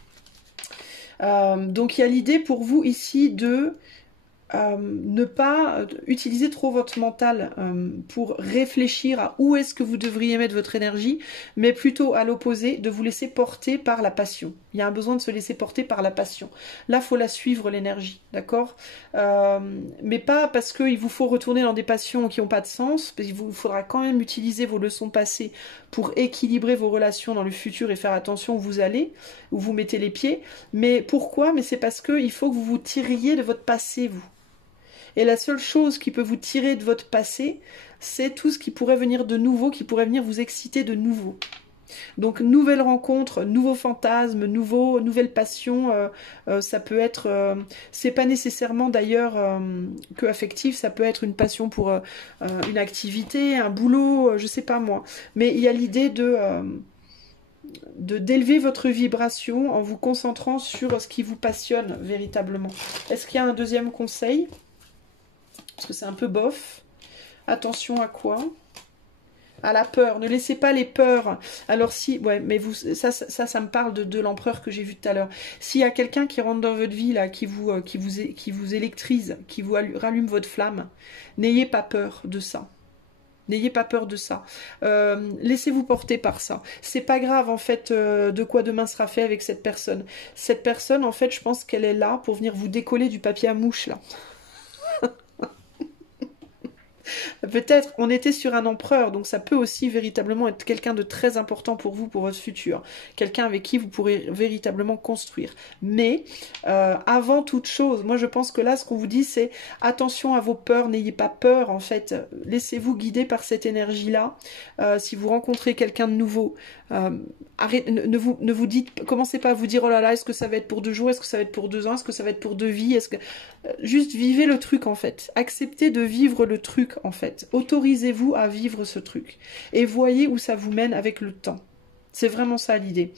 Donc, il y a l'idée pour vous ici de ne pas utiliser trop votre mental pour réfléchir à où est-ce que vous devriez mettre votre énergie, mais plutôt à l'opposé, de vous laisser porter par la passion. Il y a un besoin de se laisser porter par la passion. Là, il faut la suivre, l'énergie, d'accord? Mais pas parce qu'il vous faut retourner dans des passions qui n'ont pas de sens, parce qu'il vous faudra quand même utiliser vos leçons passées pour équilibrer vos relations dans le futur et faire attention où vous allez, où vous mettez les pieds. Mais pourquoi? Mais c'est parce qu'il faut que vous vous tiriez de votre passé, vous. Et la seule chose qui peut vous tirer de votre passé, c'est tout ce qui pourrait venir de nouveau, qui pourrait venir vous exciter de nouveau. Donc, nouvelles rencontres, nouveaux fantasmes, nouvelles passions, ça peut être... c'est pas nécessairement d'ailleurs que affectif, ça peut être une passion pour une activité, un boulot, je sais pas moi. Mais il y a l'idée d'élever votre vibration en vous concentrant sur ce qui vous passionne véritablement. Est-ce qu'il y a un deuxième conseil ? Parce que c'est un peu bof. Attention à quoi? À la peur. Ne laissez pas les peurs. Alors si, ouais, mais vous, ça me parle de l'empereur que j'ai vu tout à l'heure. S'il y a quelqu'un qui rentre dans votre vie là, qui vous électrise, qui vous rallume votre flamme, n'ayez pas peur de ça. N'ayez pas peur de ça. Laissez-vous porter par ça. C'est pas grave en fait de quoi demain sera fait avec cette personne. Cette personne, en fait, je pense qu'elle est là pour venir vous décoller du papier à mouche là. Peut-être, on était sur un empereur, donc ça peut aussi véritablement être quelqu'un de très important pour vous, pour votre futur. Quelqu'un avec qui vous pourrez véritablement construire. Mais, avant toute chose, moi je pense que là, ce qu'on vous dit, c'est attention à vos peurs, n'ayez pas peur, en fait. Laissez-vous guider par cette énergie-là. Si vous rencontrez quelqu'un de nouveau, ne vous dites, commencez pas à vous dire, oh là là, est-ce que ça va être pour 2 jours, est-ce que ça va être pour 2 ans, est-ce que ça va être pour 2 vies, est-ce que... Juste vivez le truc, en fait. Acceptez de vivre le truc, en fait. Autorisez-vous à vivre ce truc. Et voyez où ça vous mène avec le temps. C'est vraiment ça l'idée.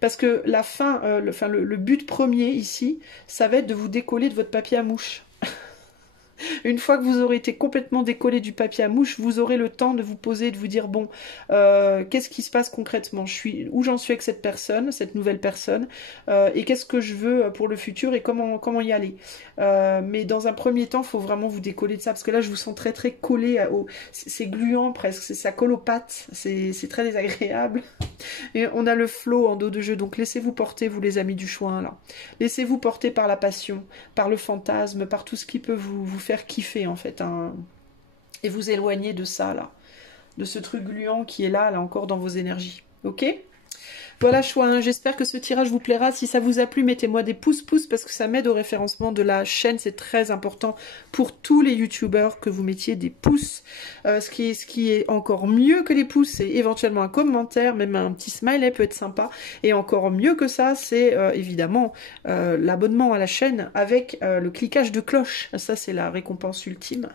Parce que la fin, le but premier ici, ça va être de vous décoller de votre papier à mouche. Une fois que vous aurez été complètement décollé du papier à mouche, vous aurez le temps de vous poser, de vous dire, bon, qu'est-ce qui se passe concrètement? Où j'en suis avec cette personne, cette nouvelle personne, et qu'est-ce que je veux pour le futur et comment y aller. Mais dans un premier temps, il faut vraiment vous décoller de ça, parce que là, je vous sens très très collé, c'est gluant presque, ça colle aux pattes, c'est très désagréable. Et on a le flow en dos de jeu, donc laissez-vous porter, vous les amis du choix, là. Laissez-vous porter par la passion, par le fantasme, par tout ce qui peut vous faire kiffer, en fait, hein, et vous éloigner de ça, là, de ce truc gluant qui est là encore dans vos énergies, ok? Voilà, choix, hein. J'espère que ce tirage vous plaira. Si ça vous a plu, mettez-moi des pouces parce que ça m'aide au référencement de la chaîne. C'est très important pour tous les youtubeurs que vous mettiez des pouces. Ce qui est encore mieux que les pouces, c'est éventuellement un commentaire, même un petit smiley peut être sympa. Et encore mieux que ça, c'est évidemment l'abonnement à la chaîne avec le cliquage de cloche. Ça, c'est la récompense ultime.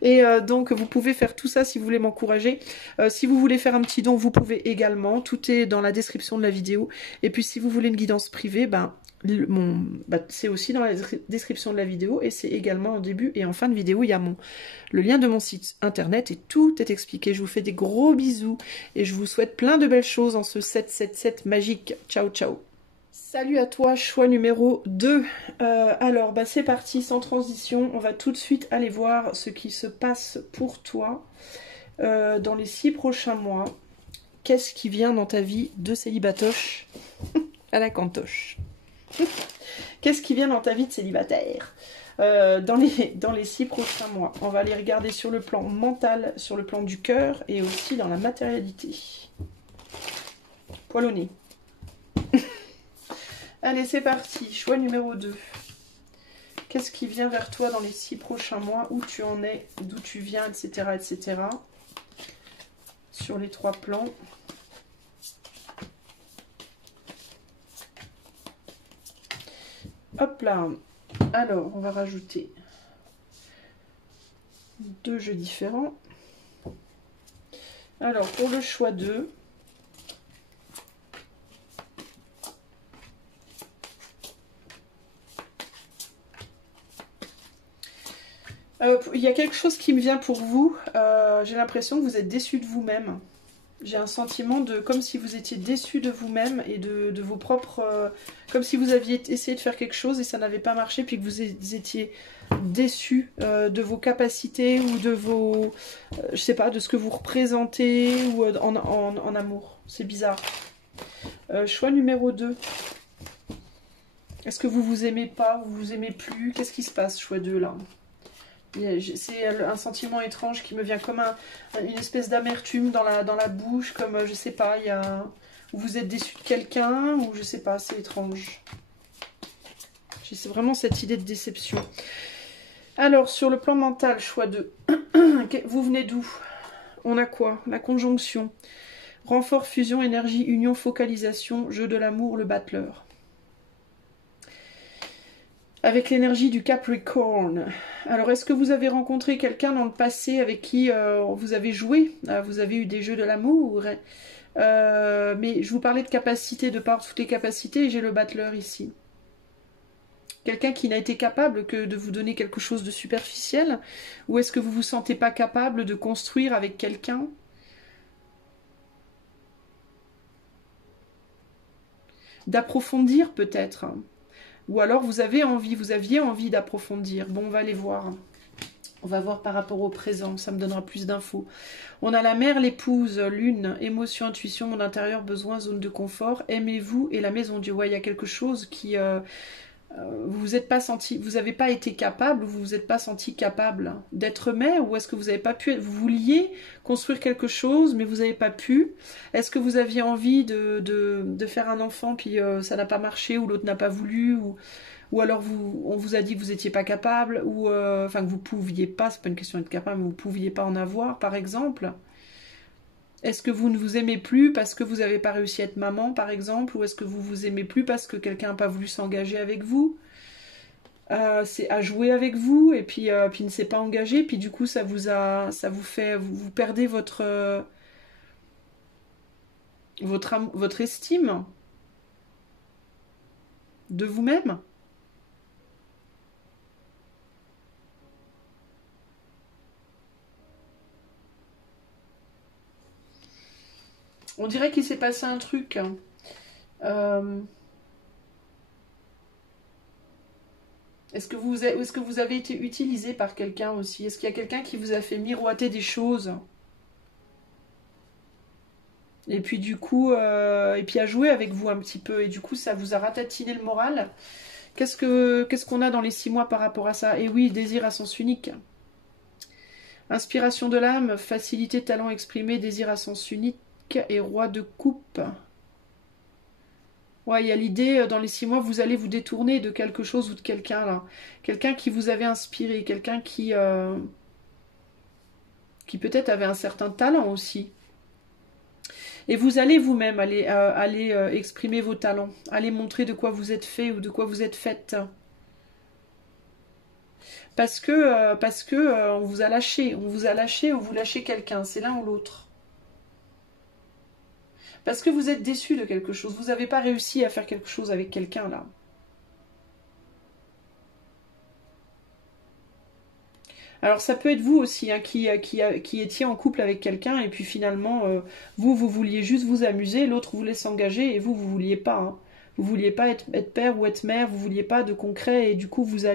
Et donc vous pouvez faire tout ça si vous voulez m'encourager. Si vous voulez faire un petit don, vous pouvez également. Tout est dans la description de la vidéo. Et puis si vous voulez une guidance privée, c'est aussi dans la description de la vidéo. Et c'est également en début et en fin de vidéo, il y a le lien de mon site internet et tout est expliqué. Je vous fais des gros bisous et je vous souhaite plein de belles choses en ce 777 magique. Ciao ciao. Salut à toi, choix numéro 2. Alors, c'est parti, sans transition. On va tout de suite aller voir ce qui se passe pour toi dans les 6 prochains mois. Qu'est-ce qui vient dans ta vie de célibatoche à la cantoche? Qu'est-ce qui vient dans ta vie de célibataire dans les 6 prochains mois? On va aller regarder sur le plan mental, sur le plan du cœur et aussi dans la matérialité. Poil au nez. Allez, c'est parti. Choix numéro 2. Qu'est-ce qui vient vers toi dans les 6 prochains mois? Où tu en es? D'où tu viens? Etc. etc. Sur les 3 plans. Hop là. Alors, on va rajouter 2 jeux différents. Alors, pour le choix 2... il y a quelque chose qui me vient pour vous. J'ai l'impression que vous êtes déçu de vous-même. J'ai un sentiment de comme si vous étiez déçu de vous-même et de vos propres... comme si vous aviez essayé de faire quelque chose et ça n'avait pas marché, puis que vous étiez déçu de vos capacités ou de vos... je sais pas, de ce que vous représentez ou en amour. C'est bizarre. Choix numéro 2. Est-ce que vous vous aimez pas, vous vous aimez plus? Qu'est-ce qui se passe, choix 2, là? C'est un sentiment étrange qui me vient comme une espèce d'amertume dans la bouche, comme, je sais pas, il y a... Vous êtes déçu de quelqu'un, ou je sais pas, c'est étrange. J'ai vraiment cette idée de déception. Alors, sur le plan mental, choix 2. Vous venez d'où? On a quoi? La conjonction. Renfort, fusion, énergie, union, focalisation, jeu de l'amour, le battleur. Avec l'énergie du Capricorn. Alors, est-ce que vous avez rencontré quelqu'un dans le passé avec qui vous avez joué? Vous avez eu des jeux de l'amour? Mais je vous parlais de capacité, de par toutes les capacités, et j'ai le battleur ici. Quelqu'un qui n'a été capable que de vous donner quelque chose de superficiel? Ou est-ce que vous vous sentez pas capable de construire avec quelqu'un? D'approfondir peut-être? Ou alors vous aviez envie d'approfondir. Bon, on va aller voir. On va voir par rapport au présent, ça me donnera plus d'infos. On a la mère, l'épouse, lune, émotion, intuition, mon intérieur, besoin, zone de confort, aimez-vous et la maison Dieu. Ouais, il y a quelque chose qui... vous n'avez pas été capable, vous vous êtes pas senti capable d'être mère, ou est-ce que vous n'avez pas pu, vous vouliez construire quelque chose, mais vous n'avez pas pu? Est-ce que vous aviez envie de faire un enfant, puis ça n'a pas marché, ou l'autre n'a pas voulu, ou alors on vous a dit que vous n'étiez pas capable, ou enfin que vous pouviez pas, c'est pas une question d'être capable, mais vous pouviez pas en avoir, par exemple? Est-ce que vous ne vous aimez plus parce que vous n'avez pas réussi à être maman, par exemple? Ou est-ce que vous vous aimez plus parce que quelqu'un n'a pas voulu s'engager avec vous? C'est à jouer avec vous, et puis ne s'est pas engagé, puis du coup, ça vous fait... Vous perdez votre estime de vous-même. On dirait qu'il s'est passé un truc. Est-ce que vous avez été utilisé par quelqu'un aussi? Est-ce qu'il y a quelqu'un qui vous a fait miroiter des choses? Et puis du coup, et puis a joué avec vous un petit peu. Et du coup, ça vous a ratatiné le moral. Qu'est-ce qu'on a dans les 6 mois par rapport à ça? Et oui, désir à sens unique. Inspiration de l'âme, facilité, talent exprimé, désir à sens unique. Et roi de coupe. Ouais, il y a l'idée, dans les 6 mois, vous allez vous détourner de quelque chose ou de quelqu'un, là. Quelqu'un qui vous avait inspiré, quelqu'un qui peut-être avait un certain talent aussi. Et vous allez vous-même aller exprimer vos talents, aller montrer de quoi vous êtes fait ou de quoi vous êtes faite. Parce que on vous a lâché, ou vous lâchez quelqu'un, c'est l'un ou l'autre. Parce que vous êtes déçu de quelque chose. Vous n'avez pas réussi à faire quelque chose avec quelqu'un, là. Alors, ça peut être vous aussi, hein, qui étiez en couple avec quelqu'un, et puis finalement, vous vouliez juste vous amuser, l'autre voulait s'engager, et vous vouliez pas. Hein. Vous vouliez pas être père ou être mère, vous vouliez pas de concret, et du coup, vous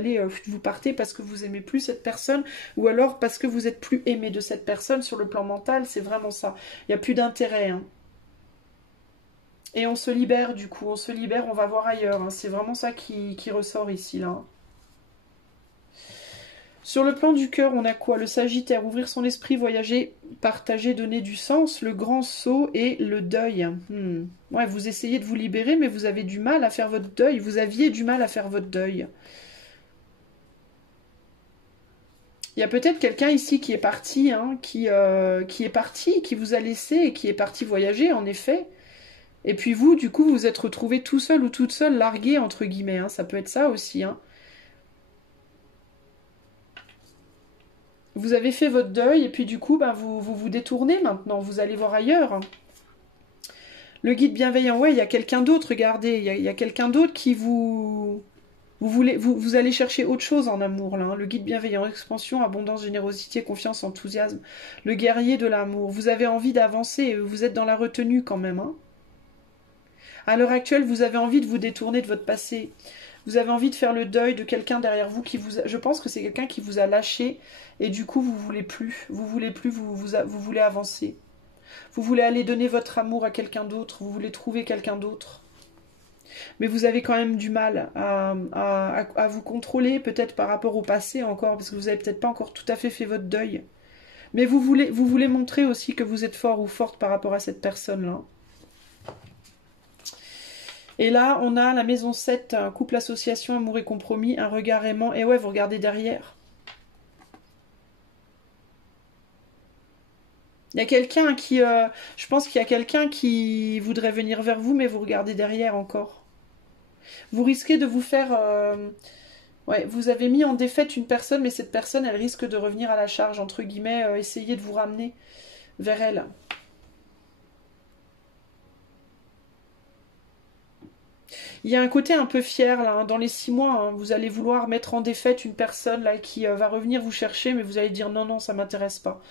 partez parce que vous aimez plus cette personne, ou alors parce que vous êtes plus aimé de cette personne. Sur le plan mental, c'est vraiment ça. Il n'y a plus d'intérêt, hein. Et on se libère du coup, on se libère, on va voir ailleurs. Hein. C'est vraiment ça qui ressort ici, là. Sur le plan du cœur, on a quoi? Le Sagittaire, ouvrir son esprit, voyager, partager, donner du sens, le grand saut et le deuil. Ouais, vous essayez de vous libérer, mais vous avez du mal à faire votre deuil. Vous aviez du mal à faire votre deuil. Il y a peut-être quelqu'un ici qui est parti, hein, qui est parti, qui vous a laissé et qui est parti voyager, en effet. Et puis vous, du coup, vous vous êtes retrouvé tout seul ou toute seule, largué, entre guillemets. Hein. Ça peut être ça aussi. Hein. Vous avez fait votre deuil et puis du coup, bah, vous détournez maintenant. Vous allez voir ailleurs. Le guide bienveillant, ouais, il y a quelqu'un d'autre, regardez. Il y a quelqu'un d'autre qui vous Vous allez chercher autre chose en amour, là. Hein. Le guide bienveillant, expansion, abondance, générosité, confiance, enthousiasme. Le guerrier de l'amour. Vous avez envie d'avancer, vous êtes dans la retenue quand même. Hein. À l'heure actuelle, vous avez envie de vous détourner de votre passé. Vous avez envie de faire le deuil de quelqu'un derrière vous qui vous... Je pense que c'est quelqu'un qui vous a lâché et du coup, vous voulez plus. Vous voulez plus, vous voulez avancer. Vous voulez aller donner votre amour à quelqu'un d'autre. Vous voulez trouver quelqu'un d'autre. Mais vous avez quand même du mal à vous contrôler, peut-être par rapport au passé encore, parce que vous n'avez peut-être pas encore tout à fait fait votre deuil. Mais vous voulez montrer aussi que vous êtes fort ou forte par rapport à cette personne-là. Et là, on a la maison 7, couple, association, amour et compromis, un regard aimant. Et ouais, vous regardez derrière. Il y a quelqu'un qui... je pense qu'il y a quelqu'un qui voudrait venir vers vous, mais vous regardez derrière encore. Vous risquez de vous faire... ouais, vous avez mis en défaite une personne, mais cette personne, elle risque de revenir à la charge, entre guillemets, essayer de vous ramener vers elle. Il y a un côté un peu fier, là, hein, dans les 6 mois, hein, vous allez vouloir mettre en défaite une personne là qui va revenir vous chercher, mais vous allez dire non, non, ça m'intéresse pas.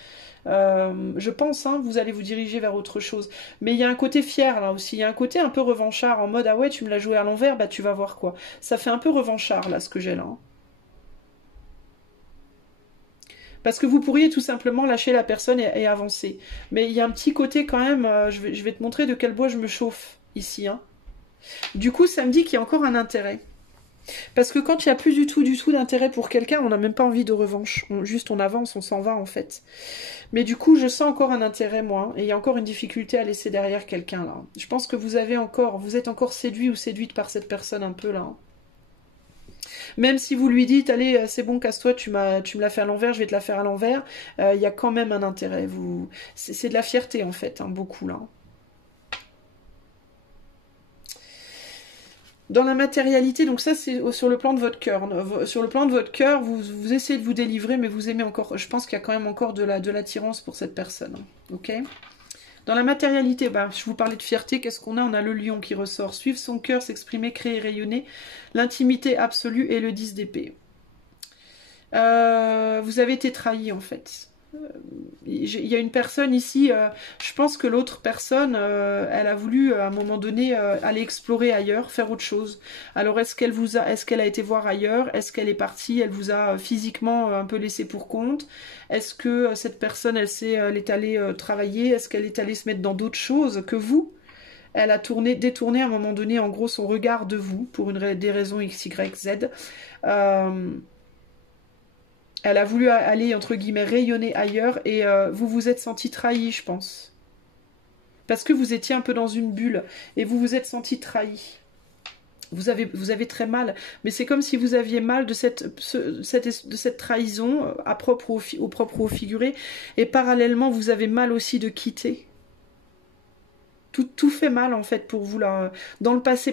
Je pense, hein, vous allez vous diriger vers autre chose. Mais il y a un côté fier là aussi, il y a un côté un peu revanchard, en mode ah ouais, tu me l'as joué à l'envers, bah tu vas voir quoi. Ça fait un peu revanchard là, ce que j'ai là. Hein. Parce que vous pourriez tout simplement lâcher la personne et avancer. Mais il y a un petit côté quand même, je vais te montrer de quel bois je me chauffe ici. Hein. Du coup, ça me dit qu'il y a encore un intérêt. Parce que quand il n'y a plus du tout d'intérêt pour quelqu'un, on n'a même pas envie de revanche. Juste on avance, on s'en va en fait. Mais du coup, je sens encore un intérêt, moi. Et il y a encore une difficulté à laisser derrière quelqu'un, là. Je pense que vous êtes encore séduit ou séduite par cette personne un peu, là. Même si vous lui dites, allez, c'est bon, casse-toi, tu me l'as fait à l'envers, je vais te la faire à l'envers, il y a quand même un intérêt. C'est de la fierté, en fait, hein, beaucoup, là. Dans la matérialité, donc ça c'est sur le plan de votre cœur. Sur le plan de votre cœur, vous essayez de vous délivrer, mais vous aimez encore. Je pense qu'il y a quand même encore de l'attirance pour cette personne. Ok. Dans la matérialité, bah, je vous parlais de fierté. Qu'est-ce qu'on a? On a le lion qui ressort. Suivre son cœur, s'exprimer, créer, rayonner. L'intimité absolue et le 10 d'épée. Vous avez été trahi en fait. Il y a une personne ici, je pense que l'autre personne, elle a voulu à un moment donné aller explorer ailleurs, faire autre chose. Alors est-ce qu'elle a été voir ailleurs? Est-ce qu'elle est partie? Elle vous a physiquement un peu laissé pour compte? Est-ce que cette personne, elle est allée travailler? Est-ce qu'elle est allée se mettre dans d'autres choses que vous? Elle a détourné à un moment donné, en gros, son regard de vous pour des raisons X, Y, Z. Elle a voulu aller, entre guillemets, rayonner ailleurs et vous vous êtes senti trahi, je pense. Parce que vous étiez un peu dans une bulle et vous vous êtes senti trahi. Vous avez très mal, mais c'est comme si vous aviez mal de cette trahison, au propre ou au figuré, et parallèlement, vous avez mal aussi de quitter. Tout fait mal en fait pour vous là. Dans le passé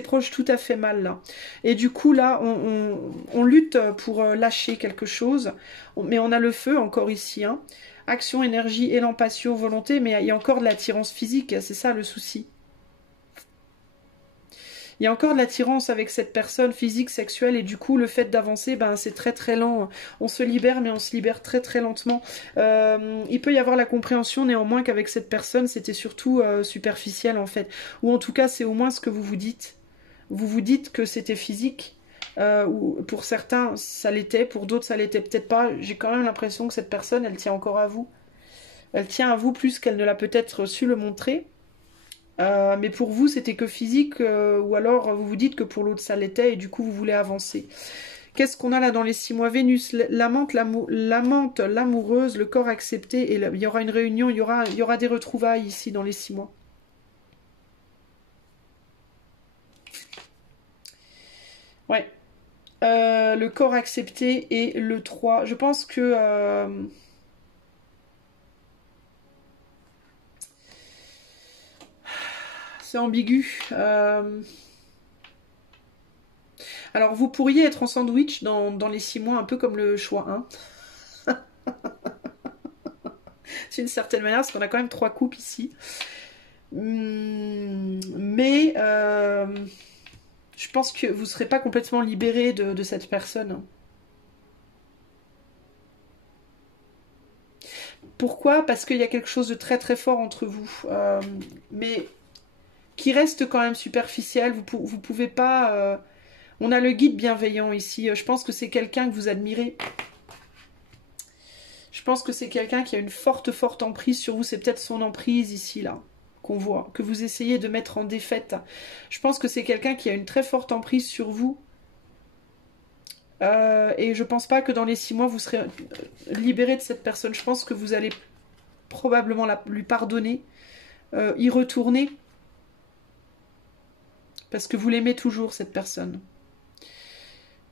proche, tout a fait mal là. Et du coup là, on lutte pour lâcher quelque chose. Mais on a le feu encore ici. Hein. Action, énergie, élan, passion, volonté. Mais il y a encore de l'attirance physique. C'est ça le souci. Il y a encore de l'attirance avec cette personne physique, sexuelle, et du coup, le fait d'avancer, ben, c'est très très lent. On se libère, mais on se libère très très lentement. Il peut y avoir la compréhension, néanmoins, qu'avec cette personne, c'était surtout superficiel, en fait. Ou en tout cas, c'est au moins ce que vous vous dites. Vous vous dites que c'était physique. Ou pour certains, ça l'était. Pour d'autres, ça l'était peut-être pas. J'ai quand même l'impression que cette personne, elle tient encore à vous. Elle tient à vous plus qu'elle ne l'a peut-être su le montrer. Mais pour vous, c'était que physique, ou alors vous vous dites que pour l'autre, ça l'était, et du coup, vous voulez avancer. Qu'est-ce qu'on a là dans les 6 mois? Vénus, l'amante, l'amoureuse, le corps accepté, et il y aura une réunion, il y aura des retrouvailles ici dans les 6 mois. Ouais. Le corps accepté et le 3. Je pense que... c'est ambigu. Alors, vous pourriez être en sandwich dans les 6 mois, un peu comme le choix 1. D'une certaine manière, parce qu'on a quand même 3 coupes ici. Mais je pense que vous ne serez pas complètement libéré de cette personne. Pourquoi? Parce qu'il y a quelque chose de très très fort entre vous. Mais qui reste quand même superficiel. Vous pouvez pas... On a le guide bienveillant ici. Je pense que c'est quelqu'un que vous admirez. Je pense que c'est quelqu'un qui a une forte emprise sur vous. C'est peut-être son emprise ici, là, qu'on voit. Que vous essayez de mettre en défaite. Je pense que c'est quelqu'un qui a une très forte emprise sur vous. Et je pense pas que dans les 6 mois, vous serez libéré de cette personne. Je pense que vous allez probablement lui pardonner, y retourner. Parce que vous l'aimez toujours, cette personne.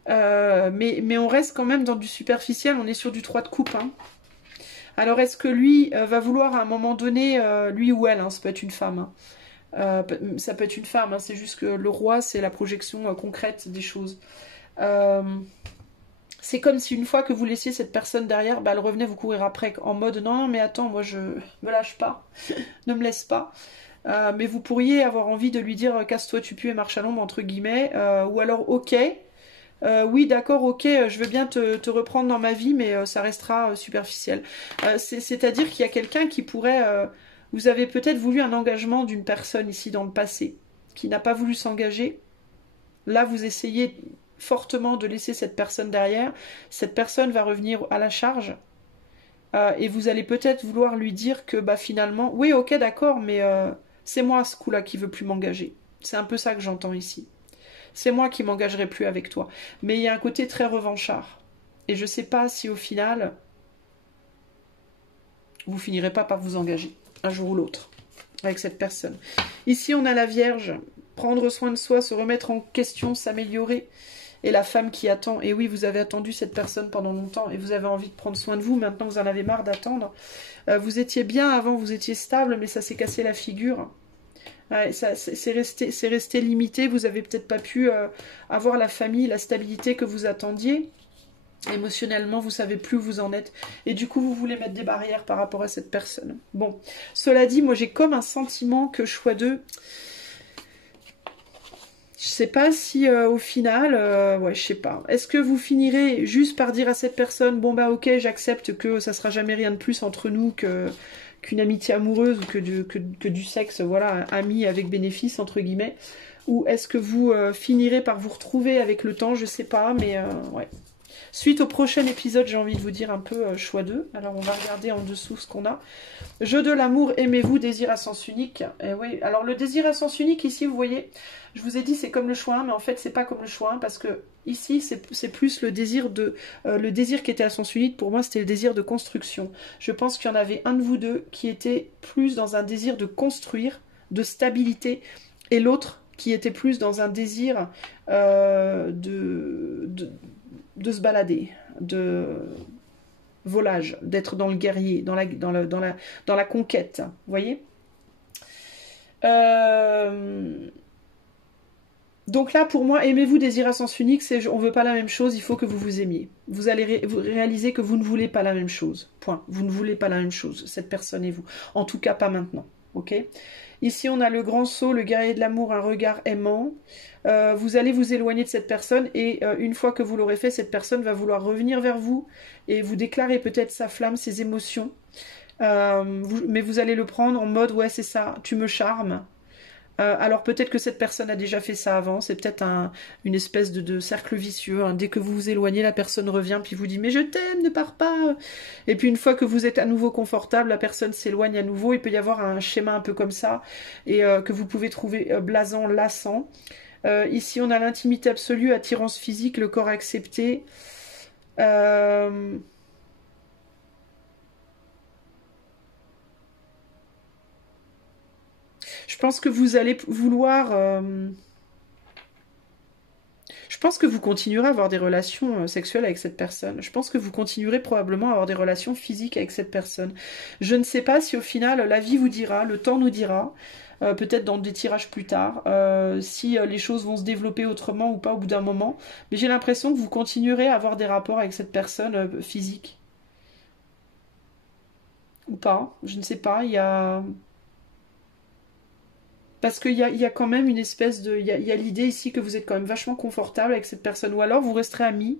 Mais on reste quand même dans du superficiel, on est sur du 3 de coupe. Hein. Alors est-ce que lui va vouloir à un moment donné, lui ou elle, hein, ça peut être une femme, hein, ça peut être une femme, hein, c'est juste que le roi c'est la projection concrète des choses. C'est comme si une fois que vous laissiez cette personne derrière, bah, elle revenait vous courir après en mode non mais attends, moi je me lâche pas, ne me laisse pas. Mais vous pourriez avoir envie de lui dire casse-toi tu pues et marche à l'ombre entre guillemets, ou alors ok. Oui, d'accord, ok, je veux bien te reprendre dans ma vie, mais ça restera superficiel. C'est-à-dire qu'il y a quelqu'un qui pourrait... vous avez peut-être voulu un engagement d'une personne ici dans le passé, qui n'a pas voulu s'engager. Là, vous essayez fortement de laisser cette personne derrière. Cette personne va revenir à la charge. Et vous allez peut-être vouloir lui dire que bah, finalement... Oui, ok, d'accord, mais c'est moi ce coup-là qui veut plus m'engager. C'est un peu ça que j'entends ici. C'est moi qui m'engagerai plus avec toi. Mais il y a un côté très revanchard. Et je ne sais pas si au final, vous finirez pas par vous engager, un jour ou l'autre, avec cette personne. Ici, on a la Vierge. Prendre soin de soi, se remettre en question, s'améliorer. Et la femme qui attend. Et oui, vous avez attendu cette personne pendant longtemps. Et vous avez envie de prendre soin de vous. Maintenant, vous en avez marre d'attendre. Vous étiez bien avant, vous étiez stable, mais ça s'est cassé la figure. Ouais, c'est resté limité, vous avez peut-être pas pu avoir la famille, la stabilité que vous attendiez. Émotionnellement, vous savez plus où vous en êtes. Et du coup, vous voulez mettre des barrières par rapport à cette personne. Bon, cela dit, moi j'ai comme un sentiment que choix 2... Je sais pas si au final... ouais, je sais pas. Est-ce que vous finirez juste par dire à cette personne, bon bah ok, j'accepte que ça sera jamais rien de plus entre nous qu'une amitié amoureuse ou que du sexe, voilà, ami avec bénéfice, entre guillemets. Ou est-ce que vous finirez par vous retrouver avec le temps, je sais pas, mais ouais. Suite au prochain épisode, j'ai envie de vous dire un peu choix 2. Alors on va regarder en dessous ce qu'on a. Jeu de l'amour, aimez-vous, désir à sens unique. Et oui, alors le désir à sens unique, ici, vous voyez, je vous ai dit c'est comme le choix 1, mais en fait c'est pas comme le choix 1 parce que ici c'est plus le désir le désir qui était à sens unique, pour moi c'était le désir de construction. Je pense qu'il y en avait un de vous deux qui était plus dans un désir de construire, de stabilité, et l'autre qui était plus dans un désir de se balader, de volage, d'être dans le guerrier, dans la conquête, vous voyez. Donc là, pour moi, aimez-vous, désir à sens unique, c'est on veut pas la même chose, il faut que vous vous aimiez. Vous allez réaliser que vous ne voulez pas la même chose. Point. Vous ne voulez pas la même chose, cette personne et vous. En tout cas, pas maintenant. Ok ? Ici, on a le grand sceau, le guerrier de l'amour, un regard aimant. Vous allez vous éloigner de cette personne et une fois que vous l'aurez fait, cette personne va vouloir revenir vers vous et vous déclarer peut-être sa flamme, ses émotions. Mais vous allez le prendre en mode, ouais, c'est ça, tu me charmes. Alors peut-être que cette personne a déjà fait ça avant, c'est peut-être une espèce de cercle vicieux, hein. Dès que vous vous éloignez, la personne revient puis vous dit mais je t'aime, ne pars pas. Et puis une fois que vous êtes à nouveau confortable, la personne s'éloigne à nouveau, il peut y avoir un schéma un peu comme ça, et que vous pouvez trouver blasant, lassant. Ici on a l'intimité absolue, attirance physique, le corps accepté. Je pense que vous allez vouloir... Je pense que vous continuerez à avoir des relations sexuelles avec cette personne. Je pense que vous continuerez probablement à avoir des relations physiques avec cette personne. Je ne sais pas si au final, la vie vous dira, le temps nous dira, peut-être dans des tirages plus tard, si les choses vont se développer autrement ou pas au bout d'un moment. Mais j'ai l'impression que vous continuerez à avoir des rapports avec cette personne physique. Ou pas, je ne sais pas, il y a... Parce qu'il y a quand même une espèce de... Il y a l'idée ici que vous êtes quand même vachement confortable avec cette personne. Ou alors vous resterez amis.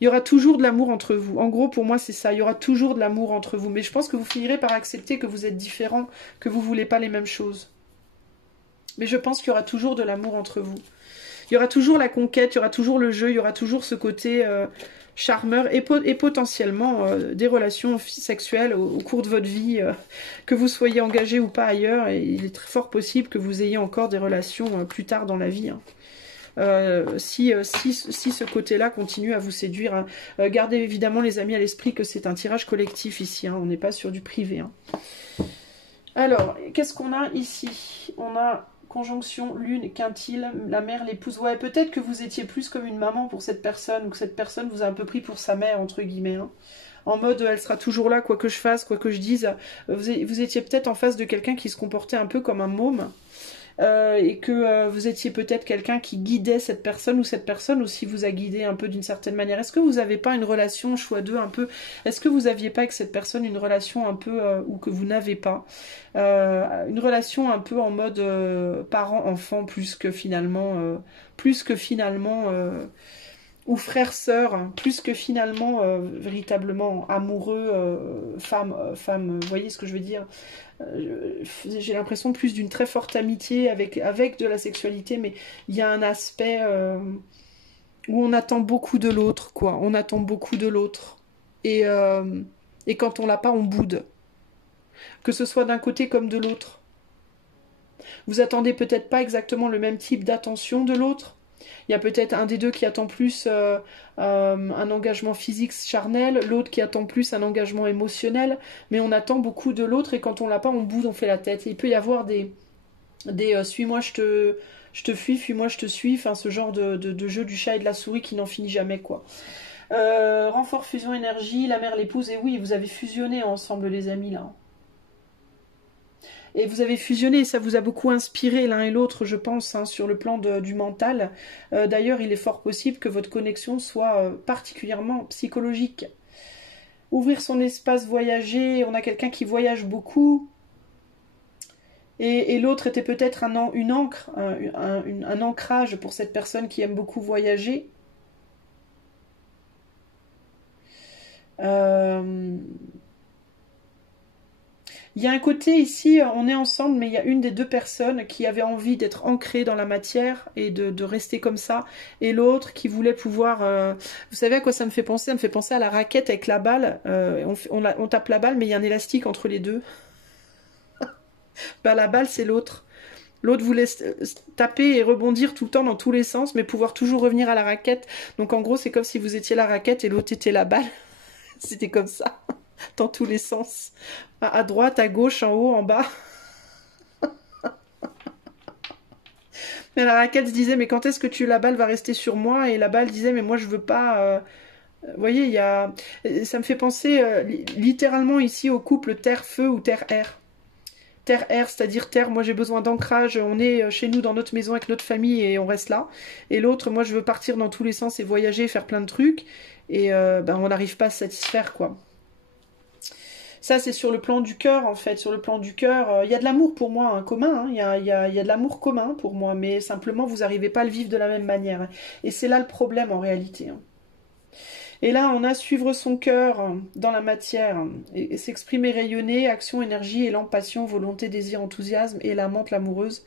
Il y aura toujours de l'amour entre vous. En gros, pour moi, c'est ça. Il y aura toujours de l'amour entre vous. Mais je pense que vous finirez par accepter que vous êtes différents, que vous ne voulez pas les mêmes choses. Mais je pense qu'il y aura toujours de l'amour entre vous. Il y aura toujours la conquête, il y aura toujours le jeu, il y aura toujours ce côté charmeur et potentiellement des relations sexuelles au cours de votre vie, que vous soyez engagé ou pas ailleurs. Et il est très fort possible que vous ayez encore des relations plus tard dans la vie. Hein. Si ce côté-là continue à vous séduire, hein. Gardez évidemment les amis à l'esprit que c'est un tirage collectif ici, hein. On n'est pas sur du privé. Hein. Alors, qu'est-ce qu'on a ici? On a conjonction lune, quintile, la mère, l'épouse. Ouais, peut-être que vous étiez plus comme une maman pour cette personne, ou que cette personne vous a un peu pris pour sa mère, entre guillemets. Hein. En mode, elle sera toujours là, quoi que je fasse, quoi que je dise. Vous étiez peut-être en face de quelqu'un qui se comportait un peu comme un môme. Et que vous étiez peut-être quelqu'un qui guidait cette personne, ou cette personne aussi vous a guidé un peu d'une certaine manière. Est-ce que vous n'avez pas une relation choix deux un peu? Est-ce que vous n'aviez pas avec cette personne une relation un peu, ou que vous n'avez pas une relation un peu en mode parent-enfant plus que finalement ou frère-sœur, hein, plus que finalement véritablement amoureux, femme, vous voyez ce que je veux dire? J'ai l'impression plus d'une très forte amitié avec de la sexualité, mais il y a un aspect où on attend beaucoup de l'autre, quoi. On attend beaucoup de l'autre. Et quand on l'a pas, on boude. Que ce soit d'un côté comme de l'autre. Vous attendez peut-être pas exactement le même type d'attention de l'autre. Il y a peut-être un des deux qui attend plus un engagement physique charnel, l'autre qui attend plus un engagement émotionnel, mais on attend beaucoup de l'autre et quand on l'a pas, on boude, on fait la tête. Et il peut y avoir des suis-moi, je te fuis, fuis-moi, je te suis, enfin ce genre de jeu du chat et de la souris qui n'en finit jamais, quoi. Renfort, fusion, énergie, la mère, l'épouse, et oui, vous avez fusionné ensemble les amis là. Et vous avez fusionné, ça vous a beaucoup inspiré l'un et l'autre, je pense, hein, sur le plan du mental. D'ailleurs, il est fort possible que votre connexion soit particulièrement psychologique. Ouvrir son espace, voyager, on a quelqu'un qui voyage beaucoup. Et l'autre était peut-être une ancre, un ancrage pour cette personne qui aime beaucoup voyager. Il y a un côté ici, on est ensemble, mais il y a une des deux personnes qui avait envie d'être ancrée dans la matière et de rester comme ça, et l'autre qui voulait pouvoir... Vous savez à quoi ça me fait penser? Ça me fait penser à la raquette avec la balle. On tape la balle, mais il y a un élastique entre les deux. Bah, la balle, c'est l'autre. L'autre voulait taper et rebondir tout le temps dans tous les sens, mais pouvoir toujours revenir à la raquette. Donc en gros, c'est comme si vous étiez la raquette et l'autre était la balle. C'était comme ça, dans tous les sens. À droite, à gauche, en haut, en bas. Mais la raquette se disait, mais quand est-ce que la balle va rester sur moi? Et la balle disait, mais moi je veux pas... Vous voyez, ça me fait penser littéralement ici au couple terre-feu ou terre-air. Terre-air, c'est-à-dire terre, moi j'ai besoin d'ancrage, on est chez nous dans notre maison avec notre famille et on reste là. Et l'autre, moi je veux partir dans tous les sens et voyager, faire plein de trucs. Et on n'arrive pas à se satisfaire, quoi. Ça, c'est sur le plan du cœur, en fait. Sur le plan du cœur, il y a de l'amour pour moi, hein, commun. Hein. Il y a de l'amour commun pour moi, mais simplement, vous n'arrivez pas à le vivre de la même manière. Hein. Et c'est là le problème, en réalité. Hein. Et là, on a suivre son cœur dans la matière, et s'exprimer, rayonner, action, énergie, élan, passion, volonté, désir, enthousiasme, et la menthe, l'amoureuse.